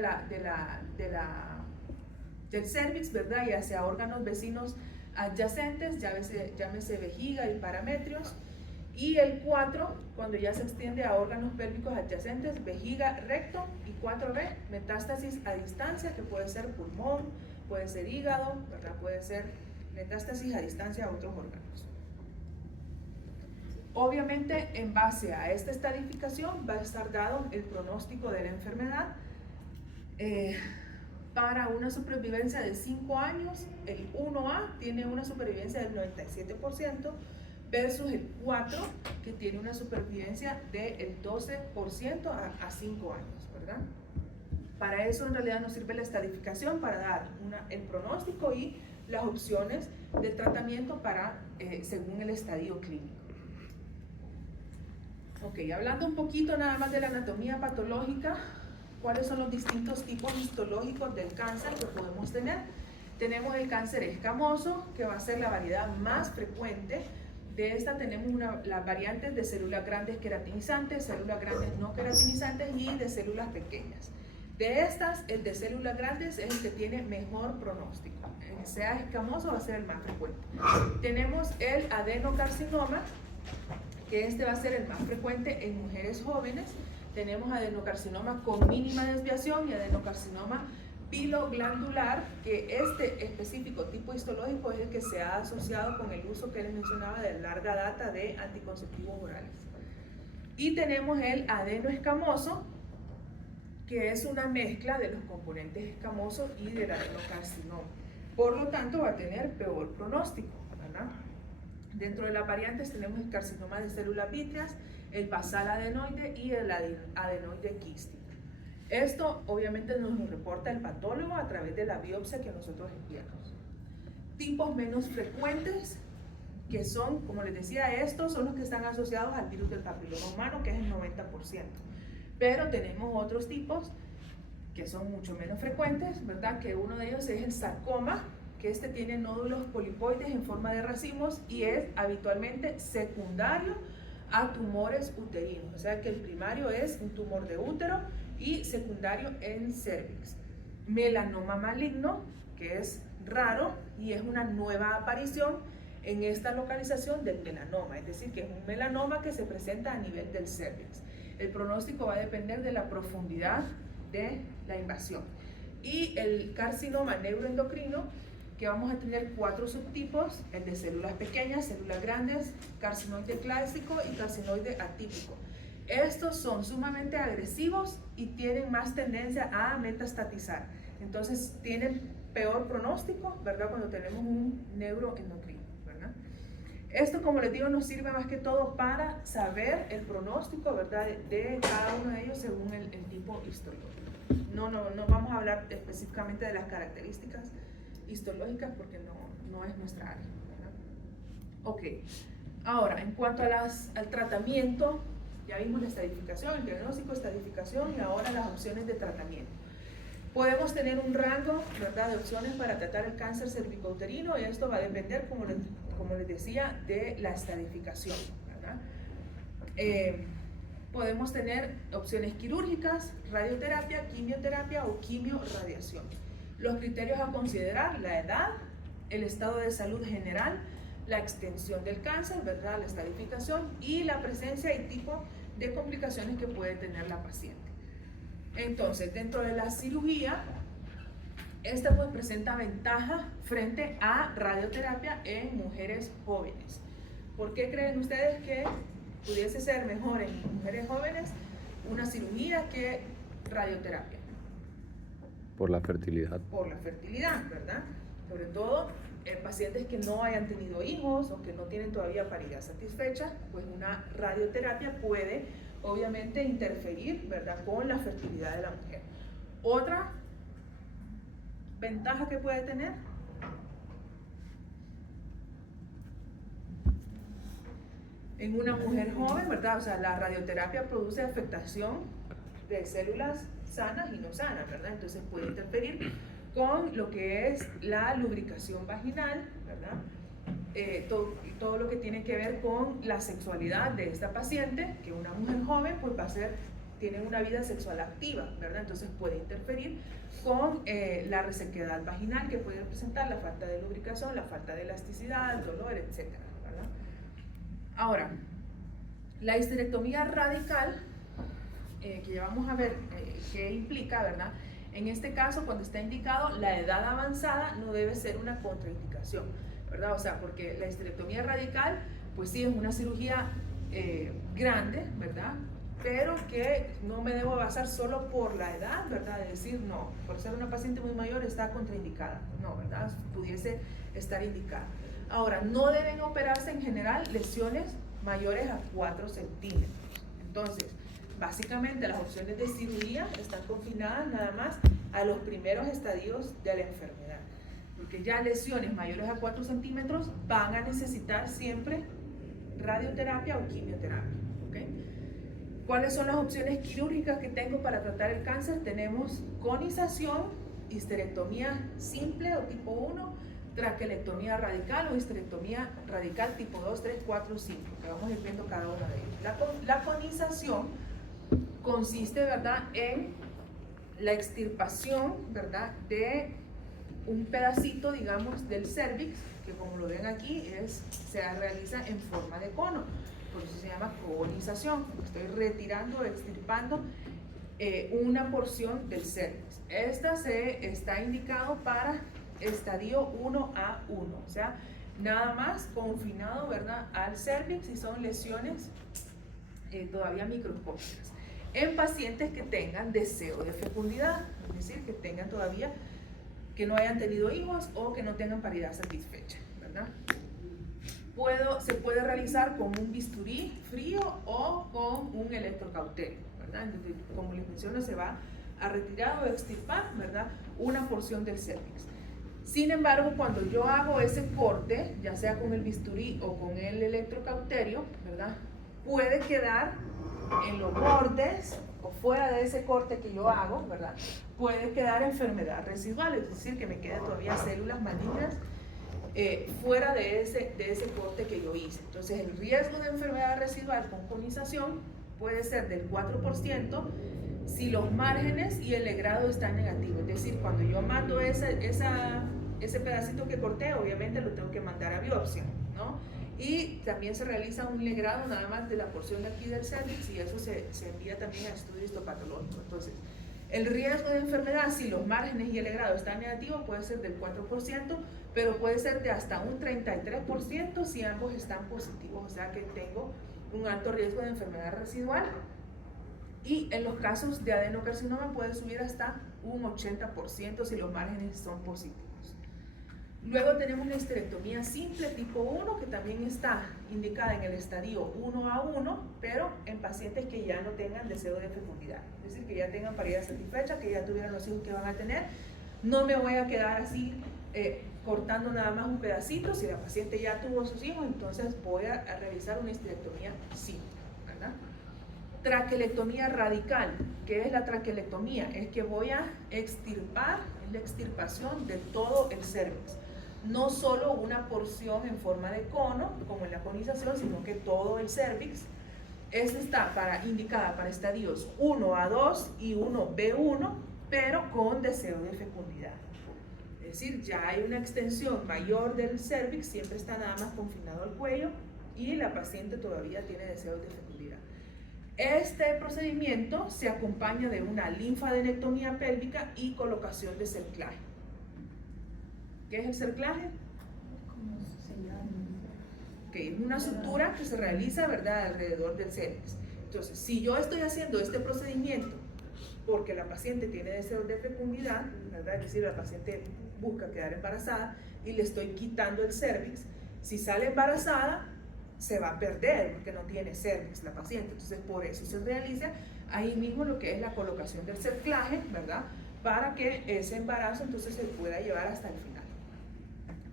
del cervix, ¿verdad?, y hacia órganos vecinos adyacentes, llámese vejiga y parametrios. Y el 4, cuando ya se extiende a órganos pélvicos adyacentes, vejiga, recto. Y 4B, metástasis a distancia, que puede ser pulmón, puede ser hígado, ¿verdad? Puede ser metástasis a distancia a otros órganos. Obviamente, en base a esta estadificación, va a estar dado el pronóstico de la enfermedad. Para una supervivencia de 5 años, el 1A tiene una supervivencia del 97%, versus el 4, que tiene una supervivencia del 12% a 5 años, ¿verdad? Para eso en realidad nos sirve la estadificación, para dar el pronóstico y las opciones de tratamiento según el estadio clínico. Ok, hablando un poquito nada más de la anatomía patológica, ¿cuáles son los distintos tipos histológicos del cáncer que podemos tener? Tenemos el cáncer escamoso, que va a ser la variedad más frecuente. De esta tenemos las variantes de células grandes queratinizantes, células grandes no queratinizantes y de células pequeñas. De estas, el de células grandes es el que tiene mejor pronóstico. Sea escamoso, va a ser el más frecuente. Tenemos el adenocarcinoma, que este va a ser el más frecuente en mujeres jóvenes. Tenemos adenocarcinoma con mínima desviación y adenocarcinoma piloglandular, que este específico tipo histológico es el que se ha asociado con el uso que les mencionaba de larga data de anticonceptivos orales. Y tenemos el adenoescamoso, que es una mezcla de los componentes escamosos y del adenocarcinoma. Por lo tanto, va a tener peor pronóstico, ¿verdad? Dentro de las variantes tenemos el carcinoma de células vítreas, el basal adenoide y el adenoide quístico. Esto obviamente nos lo reporta el patólogo a través de la biopsia que nosotros enviamos. Tipos menos frecuentes, que son, como les decía, estos son los que están asociados al virus del papiloma humano, que es el 90%. Pero tenemos otros tipos que son mucho menos frecuentes, ¿verdad? Que uno de ellos es el sarcoma, que este tiene nódulos polipoides en forma de racimos y es habitualmente secundario a tumores uterinos. O sea que el primario es un tumor de útero y secundario en cervix. Melanoma maligno, que es raro y es una nueva aparición en esta localización del melanoma, es decir, que es un melanoma que se presenta a nivel del cervix. El pronóstico va a depender de la profundidad de la invasión. Y el carcinoma neuroendocrino, que vamos a tener 4 subtipos, el de células pequeñas, células grandes, carcinoide clásico y carcinoide atípico. Estos son sumamente agresivos y tienen más tendencia a metastatizar. Entonces tienen peor pronóstico, ¿verdad? Cuando tenemos un neuroendocrino, ¿verdad? Esto, como les digo, nos sirve más que todo para saber el pronóstico, ¿verdad? De cada uno de ellos según el tipo histológico. No vamos a hablar específicamente de las características histológicas porque no es nuestra área, ¿verdad? Ok, ahora en cuanto al tratamiento, ya vimos la estadificación, el diagnóstico, estadificación y ahora las opciones de tratamiento. Podemos tener un rango, ¿verdad?, de opciones para tratar el cáncer cervicouterino y esto va a depender, como les decía, de la estadificación, ¿verdad? Podemos tener opciones quirúrgicas, radioterapia, quimioterapia o quimiorradiación. Los criterios a considerar: la edad, el estado de salud general, la extensión del cáncer, ¿verdad?, la estadificación y la presencia y tipo de complicaciones que puede tener la paciente. Entonces, dentro de la cirugía, esta pues presenta ventaja frente a radioterapia en mujeres jóvenes. ¿Por qué creen ustedes que pudiese ser mejor en mujeres jóvenes una cirugía que radioterapia? Por la fertilidad. Por la fertilidad, ¿verdad? Sobre todo en pacientes que no hayan tenido hijos o que no tienen todavía paridad satisfecha, pues una radioterapia puede obviamente interferir, ¿verdad?, con la fertilidad de la mujer. Otra ventaja que puede tener: en una mujer joven, ¿verdad? O sea, la radioterapia produce afectación de células sanas y no sanas, ¿verdad? Entonces puede interferir con lo que es la lubricación vaginal, ¿verdad? Todo lo que tiene que ver con la sexualidad de esta paciente, que una mujer joven pues tiene una vida sexual activa, ¿verdad? Entonces puede interferir con la resequedad vaginal que puede presentar, la falta de lubricación, la falta de elasticidad, el dolor, etc., ¿verdad? Ahora, la histerectomía radical, que ya vamos a ver qué implica, ¿verdad? En este caso, cuando está indicado la edad avanzada, no debe ser una contraindicación, ¿verdad? O sea, porque la histerectomía radical, pues sí, es una cirugía grande, ¿verdad? Pero que no me debo basar solo por la edad, ¿verdad? De decir, no, por ser una paciente muy mayor está contraindicada. No, ¿verdad? Pudiese estar indicada. Ahora, no deben operarse en general lesiones mayores a 4 centímetros. Entonces, básicamente las opciones de cirugía están confinadas nada más a los primeros estadios de la enfermedad, porque ya lesiones mayores a 4 centímetros van a necesitar siempre radioterapia o quimioterapia, ¿okay? ¿Cuáles son las opciones quirúrgicas que tengo para tratar el cáncer? Tenemos conización, histerectomía simple o tipo 1, traquelectomía radical o histerectomía radical tipo 2, 3, 4, 5, que vamos a ir viendo cada una de ellas. La conización consiste, ¿verdad?, en la extirpación, ¿verdad?, de un pedacito, digamos, del cervix, que como lo ven aquí, se realiza en forma de cono, por eso se llama conización. Estoy retirando, extirpando una porción del cervix. Esta está indicado para estadio 1A1, o sea, nada más confinado, ¿verdad?, al cervix, y son lesiones todavía microscópicas. En pacientes que tengan deseo de fecundidad, es decir, que tengan todavía, que no hayan tenido hijos o que no tengan paridad satisfecha, ¿verdad? Se puede realizar con un bisturí frío o con un electrocauterio, ¿verdad? Entonces, como les menciono, se va a retirar o extirpar, ¿verdad?, una porción del cervix. Sin embargo, cuando yo hago ese corte, ya sea con el bisturí o con el electrocauterio, ¿verdad?, puede quedar en los bordes o fuera de ese corte que yo hago, ¿verdad?, puede quedar enfermedad residual, es decir, que me queden todavía células malignas fuera de ese corte que yo hice. Entonces, el riesgo de enfermedad residual con conización puede ser del 4% si los márgenes y el legrado están negativos. Es decir, cuando yo mato ese pedacito que corté, obviamente lo tengo que mandar a biopsia, ¿no? Y también se realiza un legrado nada más de la porción de aquí del cervix, y eso se envía también a estudio histopatológico. Entonces, el riesgo de enfermedad, si los márgenes y el legrado están negativos, puede ser del 4%, pero puede ser de hasta un 33% si ambos están positivos, o sea que tengo un alto riesgo de enfermedad residual. Y en los casos de adenocarcinoma puede subir hasta un 80% si los márgenes son positivos. Luego tenemos la histerectomía simple tipo 1, que también está indicada en el estadio 1A1, pero en pacientes que ya no tengan deseo de fecundidad, es decir, que ya tengan paridad satisfecha, que ya tuvieran los hijos que van a tener. No me voy a quedar así cortando nada más un pedacito. Si la paciente ya tuvo sus hijos, entonces voy a realizar una histerectomía simple, ¿verdad? Traquelectomía radical. ¿Qué es la traquelectomía? Es que voy a extirpar, es la extirpación de todo el cervix. No solo una porción en forma de cono, como en la conización, sino que todo el cervix. Esta está indicada para estadios 1A2 y 1B1, pero con deseo de fecundidad. Es decir, ya hay una extensión mayor del cervix, siempre está nada más confinado al cuello, y la paciente todavía tiene deseos de fecundidad. Este procedimiento se acompaña de una linfadenectomía pélvica y colocación de cerclaje. ¿Qué es el cerclaje? Okay, es una sutura que se realiza, ¿verdad?, alrededor del cervix. Entonces, si yo estoy haciendo este procedimiento porque la paciente tiene deseos de fecundidad, ¿verdad?, es decir, la paciente busca quedar embarazada y le estoy quitando el cervix, si sale embarazada se va a perder porque no tiene cervix la paciente. Entonces, por eso se realiza ahí mismo lo que es la colocación del cerclaje, ¿verdad?, para que ese embarazo entonces se pueda llevar hasta el final.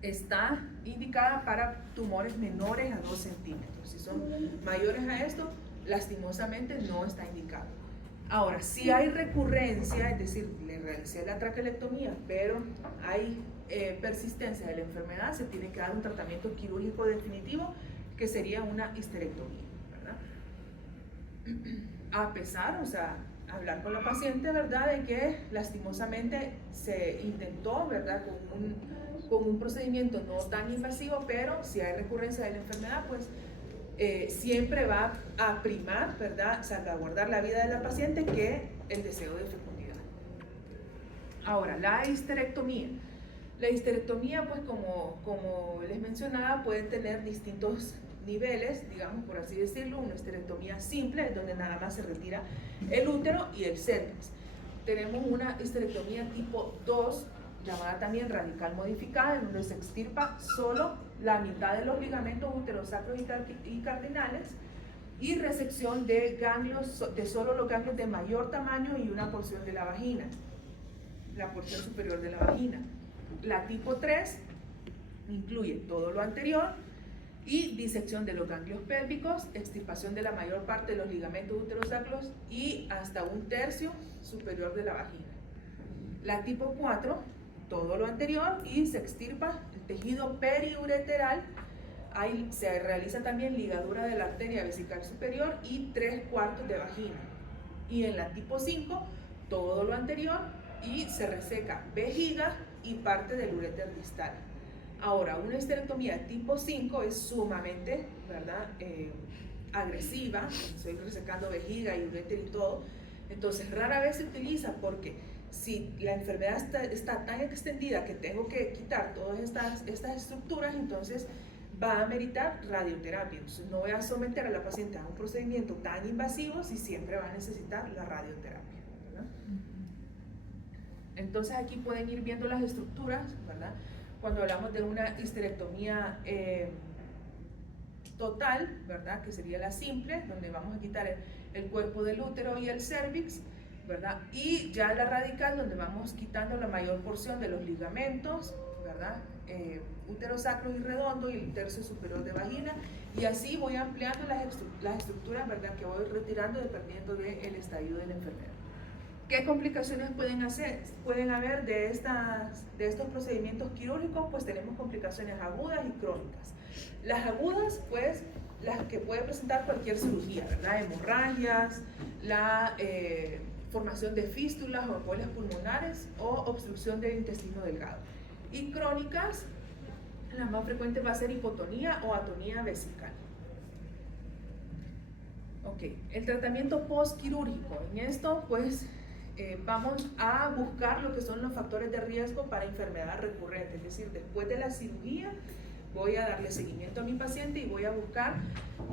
Está indicada para tumores menores a 2 centímetros. Si son mayores a esto, lastimosamente no está indicado. Ahora, si hay recurrencia, es decir, le realicé la traquelectomía, pero hay persistencia de la enfermedad, se tiene que dar un tratamiento quirúrgico definitivo, que sería una histerectomía, ¿verdad? A pesar, o sea, hablar con la paciente, ¿verdad?, de que lastimosamente se intentó, ¿verdad?, con un procedimiento no tan invasivo, pero si hay recurrencia de la enfermedad, pues siempre va a primar, ¿verdad?, salvaguardar la vida de la paciente que el deseo de fecundidad. Ahora, la histerectomía. La histerectomía, pues como les mencionaba, puede tener distintos niveles, digamos, por así decirlo. Una histerectomía simple, donde nada más se retira el útero y el cervix. Tenemos una histerectomía tipo 2, llamada también radical modificada, en donde se extirpa solo la mitad de los ligamentos uterosacros y cardinales, y resección de ganglios, de solo los ganglios de mayor tamaño y una porción de la vagina, la porción superior de la vagina. La tipo 3 incluye todo lo anterior y disección de los ganglios pélvicos, extirpación de la mayor parte de los ligamentos uterosacros y hasta 1/3 superior de la vagina. La tipo 4, todo lo anterior y se extirpa el tejido periureteral. Ahí se realiza también ligadura de la arteria vesical superior y 3/4 de vagina. Y en la tipo 5, todo lo anterior y se reseca vejiga y parte del uréter distal. Ahora, una histerectomía tipo 5 es sumamente, ¿verdad? Agresiva. Estoy resecando vejiga y uréter y todo. Entonces, rara vez se utiliza porque si la enfermedad está tan extendida que tengo que quitar todas estas estructuras, entonces va a ameritar radioterapia. Entonces, no voy a someter a la paciente a un procedimiento tan invasivo si siempre va a necesitar la radioterapia, ¿verdad? Entonces, aquí pueden ir viendo las estructuras, ¿verdad? Cuando hablamos de una histerectomía total, ¿verdad? Que sería la simple, donde vamos a quitar el cuerpo del útero y el cervix, ¿verdad? Y ya la radical, donde vamos quitando la mayor porción de los ligamentos, ¿verdad? Útero sacro y redondo y el tercio superior de vagina, y así voy ampliando las estructuras, ¿verdad? Que voy retirando dependiendo del estadio de la enfermedad. ¿Qué complicaciones pueden haber de estos procedimientos quirúrgicos? Pues tenemos complicaciones agudas y crónicas. Las agudas, pues, las que puede presentar cualquier cirugía, ¿verdad? Hemorragias, la formación de fístulas o embolias pulmonares o obstrucción del intestino delgado. Y crónicas, la más frecuente va a ser hipotonía o atonía vesical. Ok, el tratamiento postquirúrgico. En esto, pues, vamos a buscar lo que son los factores de riesgo para enfermedad recurrente, es decir, después de la cirugía voy a darle seguimiento a mi paciente y voy a buscar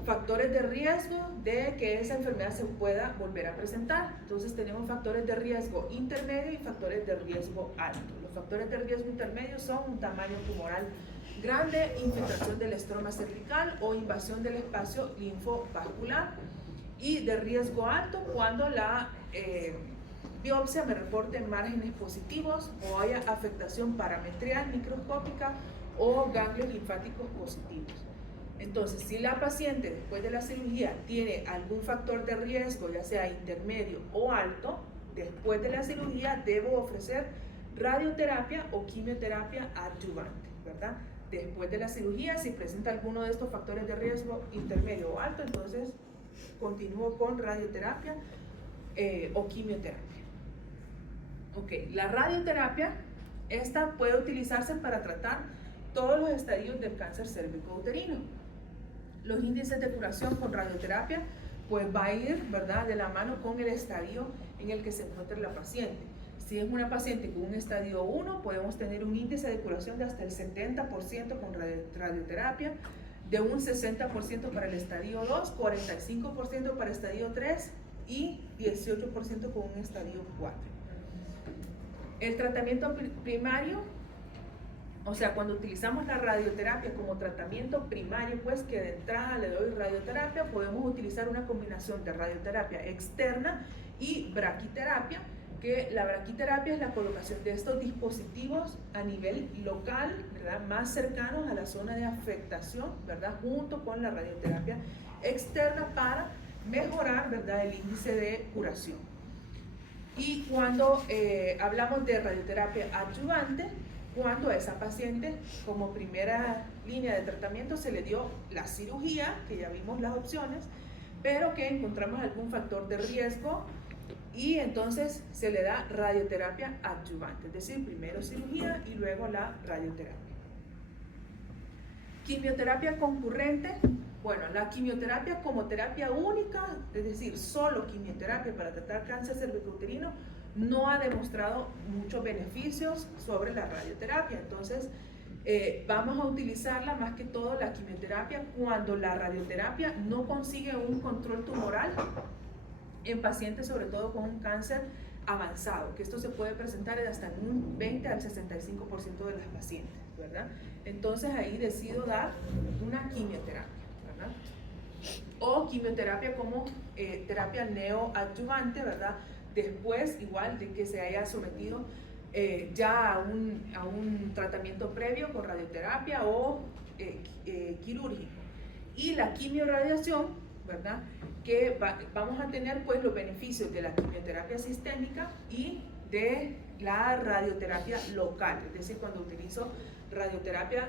factores de riesgo de que esa enfermedad se pueda volver a presentar. Entonces tenemos factores de riesgo intermedio y factores de riesgo alto. Los factores de riesgo intermedio son un tamaño tumoral grande, infiltración del estroma cervical o invasión del espacio linfovascular, y de riesgo alto cuando la biopsia me reporte márgenes positivos o haya afectación parametrial microscópica o ganglios linfáticos positivos. Entonces, si la paciente después de la cirugía tiene algún factor de riesgo, ya sea intermedio o alto, después de la cirugía debo ofrecer radioterapia o quimioterapia adyuvante, ¿verdad? Después de la cirugía, si presenta alguno de estos factores de riesgo intermedio o alto, entonces continúo con radioterapia o quimioterapia. Ok, la radioterapia, esta puede utilizarse para tratar todos los estadios del cáncer cérvico-uterino. Los índices de curación con radioterapia pues va a ir, ¿verdad?, de la mano con el estadio en el que se encuentra la paciente. Si es una paciente con un estadio 1, podemos tener un índice de curación de hasta el 70% con radioterapia, de un 60% para el estadio 2, 45% para el estadio 3 y 18% con un estadio 4. El tratamiento primario, o sea, cuando utilizamos la radioterapia como tratamiento primario, pues que de entrada le doy radioterapia, podemos utilizar una combinación de radioterapia externa y braquiterapia, que la braquiterapia es la colocación de estos dispositivos a nivel local, ¿verdad?, más cercanos a la zona de afectación, ¿verdad?, junto con la radioterapia externa para mejorar, ¿verdad?, el índice de curación. Y cuando hablamos de radioterapia adyuvante, cuando a esa paciente como primera línea de tratamiento se le dio la cirugía, que ya vimos las opciones, pero que encontramos algún factor de riesgo y entonces se le da radioterapia adyuvante, es decir, primero cirugía y luego la radioterapia. Quimioterapia concurrente. Bueno, la quimioterapia como terapia única, es decir, solo quimioterapia para tratar cáncer cervicouterino, no ha demostrado muchos beneficios sobre la radioterapia. Entonces, vamos a utilizarla más que todo la quimioterapia cuando la radioterapia no consigue un control tumoral en pacientes, sobre todo con un cáncer avanzado, que esto se puede presentar hasta en un 20 al 65% de las pacientes, ¿verdad? Entonces, ahí decido dar una quimioterapia, ¿verdad? O quimioterapia como terapia neoadyuvante, ¿verdad?, después igual de que se haya sometido ya a un tratamiento previo con radioterapia o quirúrgico. y la quimioradiación, ¿verdad? Que vamos a tener pues los beneficios de la quimioterapia sistémica y de la radioterapia local, es decir, cuando utilizo radioterapia,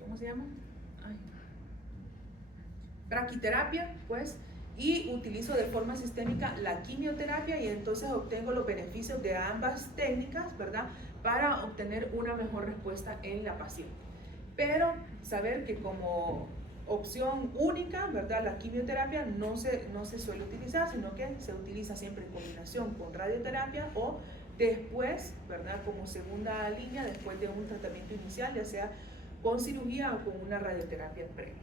¿cómo se llama? Braquiterapia, pues, y utilizo de forma sistémica la quimioterapia y entonces obtengo los beneficios de ambas técnicas, ¿verdad? Para obtener una mejor respuesta en la paciente. Pero saber que como opción única, ¿verdad? La quimioterapia no se suele utilizar, sino que se utiliza siempre en combinación con radioterapia o después, ¿verdad? Como segunda línea, después de un tratamiento inicial, ya sea con cirugía o con una radioterapia previa.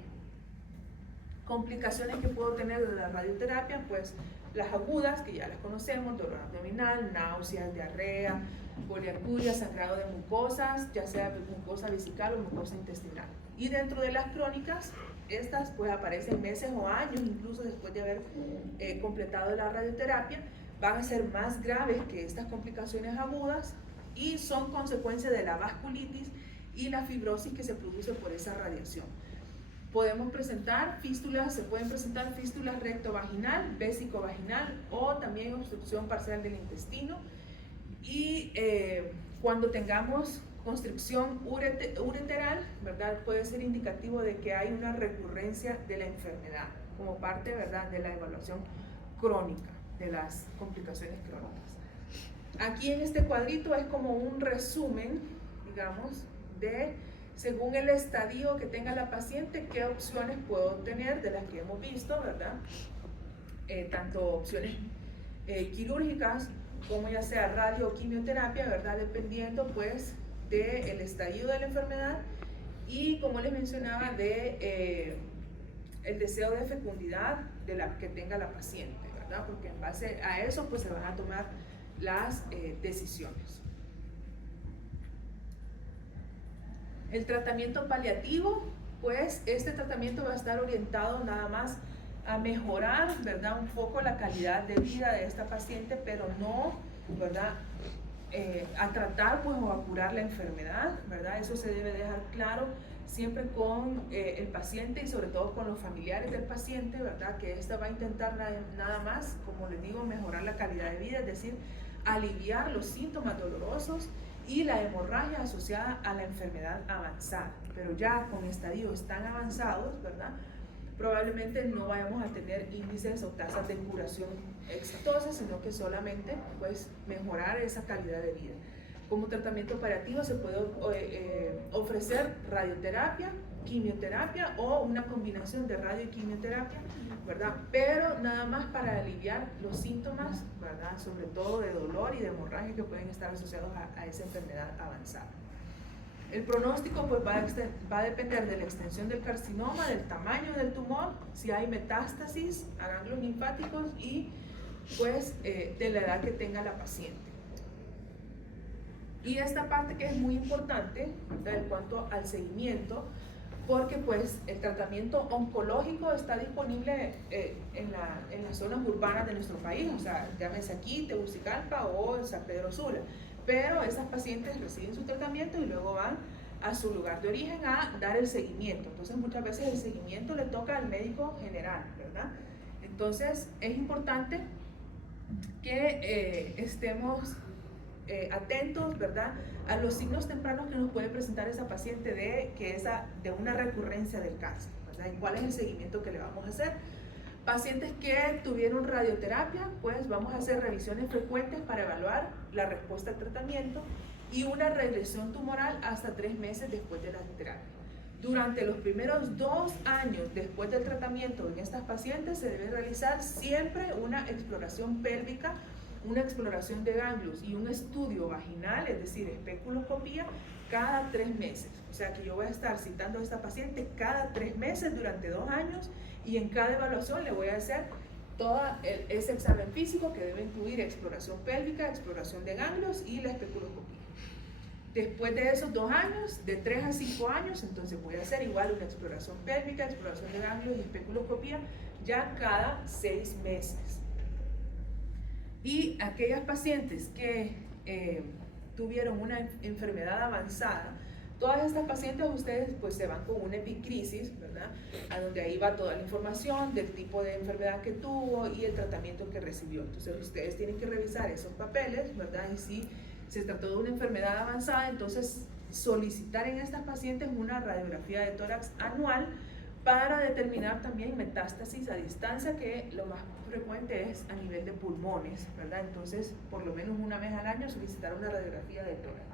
Complicaciones que puedo tener de la radioterapia, pues las agudas, que ya las conocemos, dolor abdominal, náuseas, diarrea, poliacuria, sangrado de mucosas, ya sea mucosa vesical o mucosa intestinal. Y dentro de las crónicas, estas pues aparecen meses o años, incluso después de haber completado la radioterapia, van a ser más graves que estas complicaciones agudas y son consecuencia de la vasculitis y la fibrosis que se produce por esa radiación. Podemos presentar fístulas, se pueden presentar fístulas rectovaginal, vésico-vaginal o también obstrucción parcial del intestino. Y cuando tengamos constricción ureteral, ¿verdad? Puede ser indicativo de que hay una recurrencia de la enfermedad como parte, ¿verdad?, de la evaluación crónica de las complicaciones crónicas. Aquí en este cuadrito es como un resumen, digamos, de según el estadio que tenga la paciente, qué opciones puedo tener de las que hemos visto, ¿verdad? Tanto opciones quirúrgicas como ya sea radio o quimioterapia, ¿verdad? Dependiendo pues del estadio de la enfermedad y, como les mencionaba, de el deseo de fecundidad de la que tenga la paciente, ¿verdad? Porque en base a eso pues se van a tomar las decisiones. El tratamiento paliativo, pues este tratamiento va a estar orientado nada más a mejorar, ¿verdad?, un poco la calidad de vida de esta paciente, pero no, ¿verdad?, a tratar pues o a curar la enfermedad, ¿verdad? Eso se debe dejar claro siempre con el paciente y sobre todo con los familiares del paciente, ¿verdad? Que esta va a intentar nada más, como les digo, mejorar la calidad de vida, es decir, aliviar los síntomas dolorosos y la hemorragia asociada a la enfermedad avanzada. Pero ya con estadios tan avanzados, ¿verdad?, probablemente no vayamos a tener índices o tasas de curación exitosas, sino que solamente pues mejorar esa calidad de vida. Como tratamiento paliativo se puede ofrecer radioterapia, quimioterapia o una combinación de radio y quimioterapia, ¿verdad? Pero nada más para aliviar los síntomas, ¿verdad?, sobre todo de dolor y de hemorragia que pueden estar asociados a esa enfermedad avanzada. El pronóstico pues va a depender de la extensión del carcinoma, del tamaño del tumor, si hay metástasis a ganglios linfáticos y pues de la edad que tenga la paciente. Y esta parte que es muy importante, ¿verdad?, en cuanto al seguimiento, porque pues el tratamiento oncológico está disponible en las zonas urbanas de nuestro país, o sea, llámese aquí, Tegucigalpa o San Pedro Sula. Pero esas pacientes reciben su tratamiento y luego van a su lugar de origen a dar el seguimiento. Entonces muchas veces el seguimiento le toca al médico general, ¿verdad? Entonces es importante que estemos atentos, ¿verdad?, a los signos tempranos que nos puede presentar esa paciente de una recurrencia del cáncer, ¿verdad? Y cuál es el seguimiento que le vamos a hacer. Pacientes que tuvieron radioterapia, pues vamos a hacer revisiones frecuentes para evaluar la respuesta al tratamiento y una regresión tumoral hasta 3 meses después de la terapia. Durante los primeros 2 años después del tratamiento en estas pacientes se debe realizar siempre una exploración pélvica, una exploración de ganglios y un estudio vaginal, es decir, especuloscopía, cada 3 meses. O sea que yo voy a estar citando a esta paciente cada 3 meses durante 2 años y en cada evaluación le voy a hacer todo ese examen físico que debe incluir exploración pélvica, exploración de ganglios y la especuloscopía. Después de esos 2 años, de 3 a 5 años, entonces voy a hacer igual una exploración pélvica, exploración de ganglios y especuloscopía ya cada 6 meses. Y aquellas pacientes que tuvieron una enfermedad avanzada, Todas estas pacientes ustedes pues se van con una epicrisis, ¿verdad? A donde ahí va toda la información del tipo de enfermedad que tuvo y el tratamiento que recibió. Entonces ustedes tienen que revisar esos papeles, ¿verdad? Y si se trató de una enfermedad avanzada, entonces solicitar en estas pacientes una radiografía de tórax anual para determinar también metástasis a distancia, que lo más frecuente es a nivel de pulmones, ¿verdad? Entonces, por lo menos una vez al año solicitar una radiografía de tórax.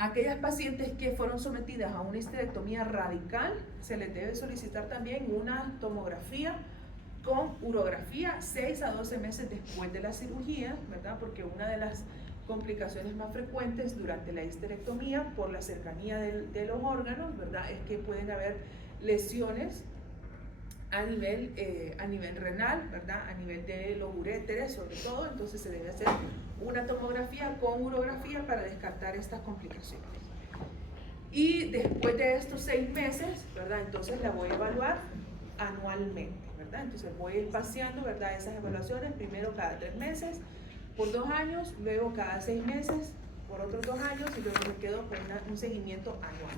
Aquellas pacientes que fueron sometidas a una histerectomía radical, se les debe solicitar también una tomografía con urografía 6 a 12 meses después de la cirugía, ¿verdad? Porque una de las complicaciones más frecuentes durante la histerectomía, por la cercanía de los órganos, ¿verdad? Es que pueden haber lesiones a nivel renal, ¿verdad? A nivel de los uréteres sobre todo, entonces se debe hacer una tomografía con urografía para descartar estas complicaciones. Y después de estos 6 meses, ¿verdad? Entonces la voy a evaluar anualmente, ¿verdad? Entonces voy a ir paseando, ¿verdad? Esas evaluaciones, primero cada 3 meses, por 2 años, luego cada 6 meses, por otros 2 años, y luego me quedo con un seguimiento anual.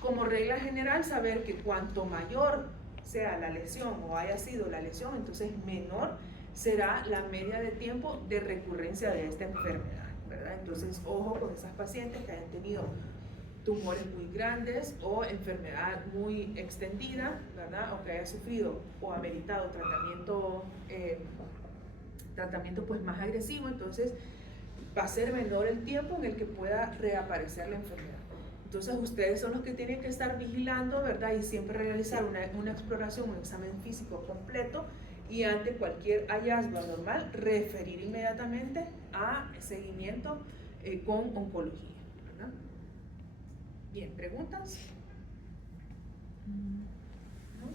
Como regla general, saber que cuanto mayor sea la lesión o haya sido la lesión, entonces menor será la media de tiempo de recurrencia de esta enfermedad, ¿verdad? Entonces, ojo con esas pacientes que hayan tenido tumores muy grandes o enfermedad muy extendida, ¿verdad? O que haya sufrido o ameritado tratamiento pues más agresivo, entonces va a ser menor el tiempo en el que pueda reaparecer la enfermedad. Entonces ustedes son los que tienen que estar vigilando, ¿verdad? Y siempre realizar una exploración, un examen físico completo, y ante cualquier hallazgo anormal, referir inmediatamente a seguimiento con oncología, ¿verdad? Bien, ¿preguntas? ¿No?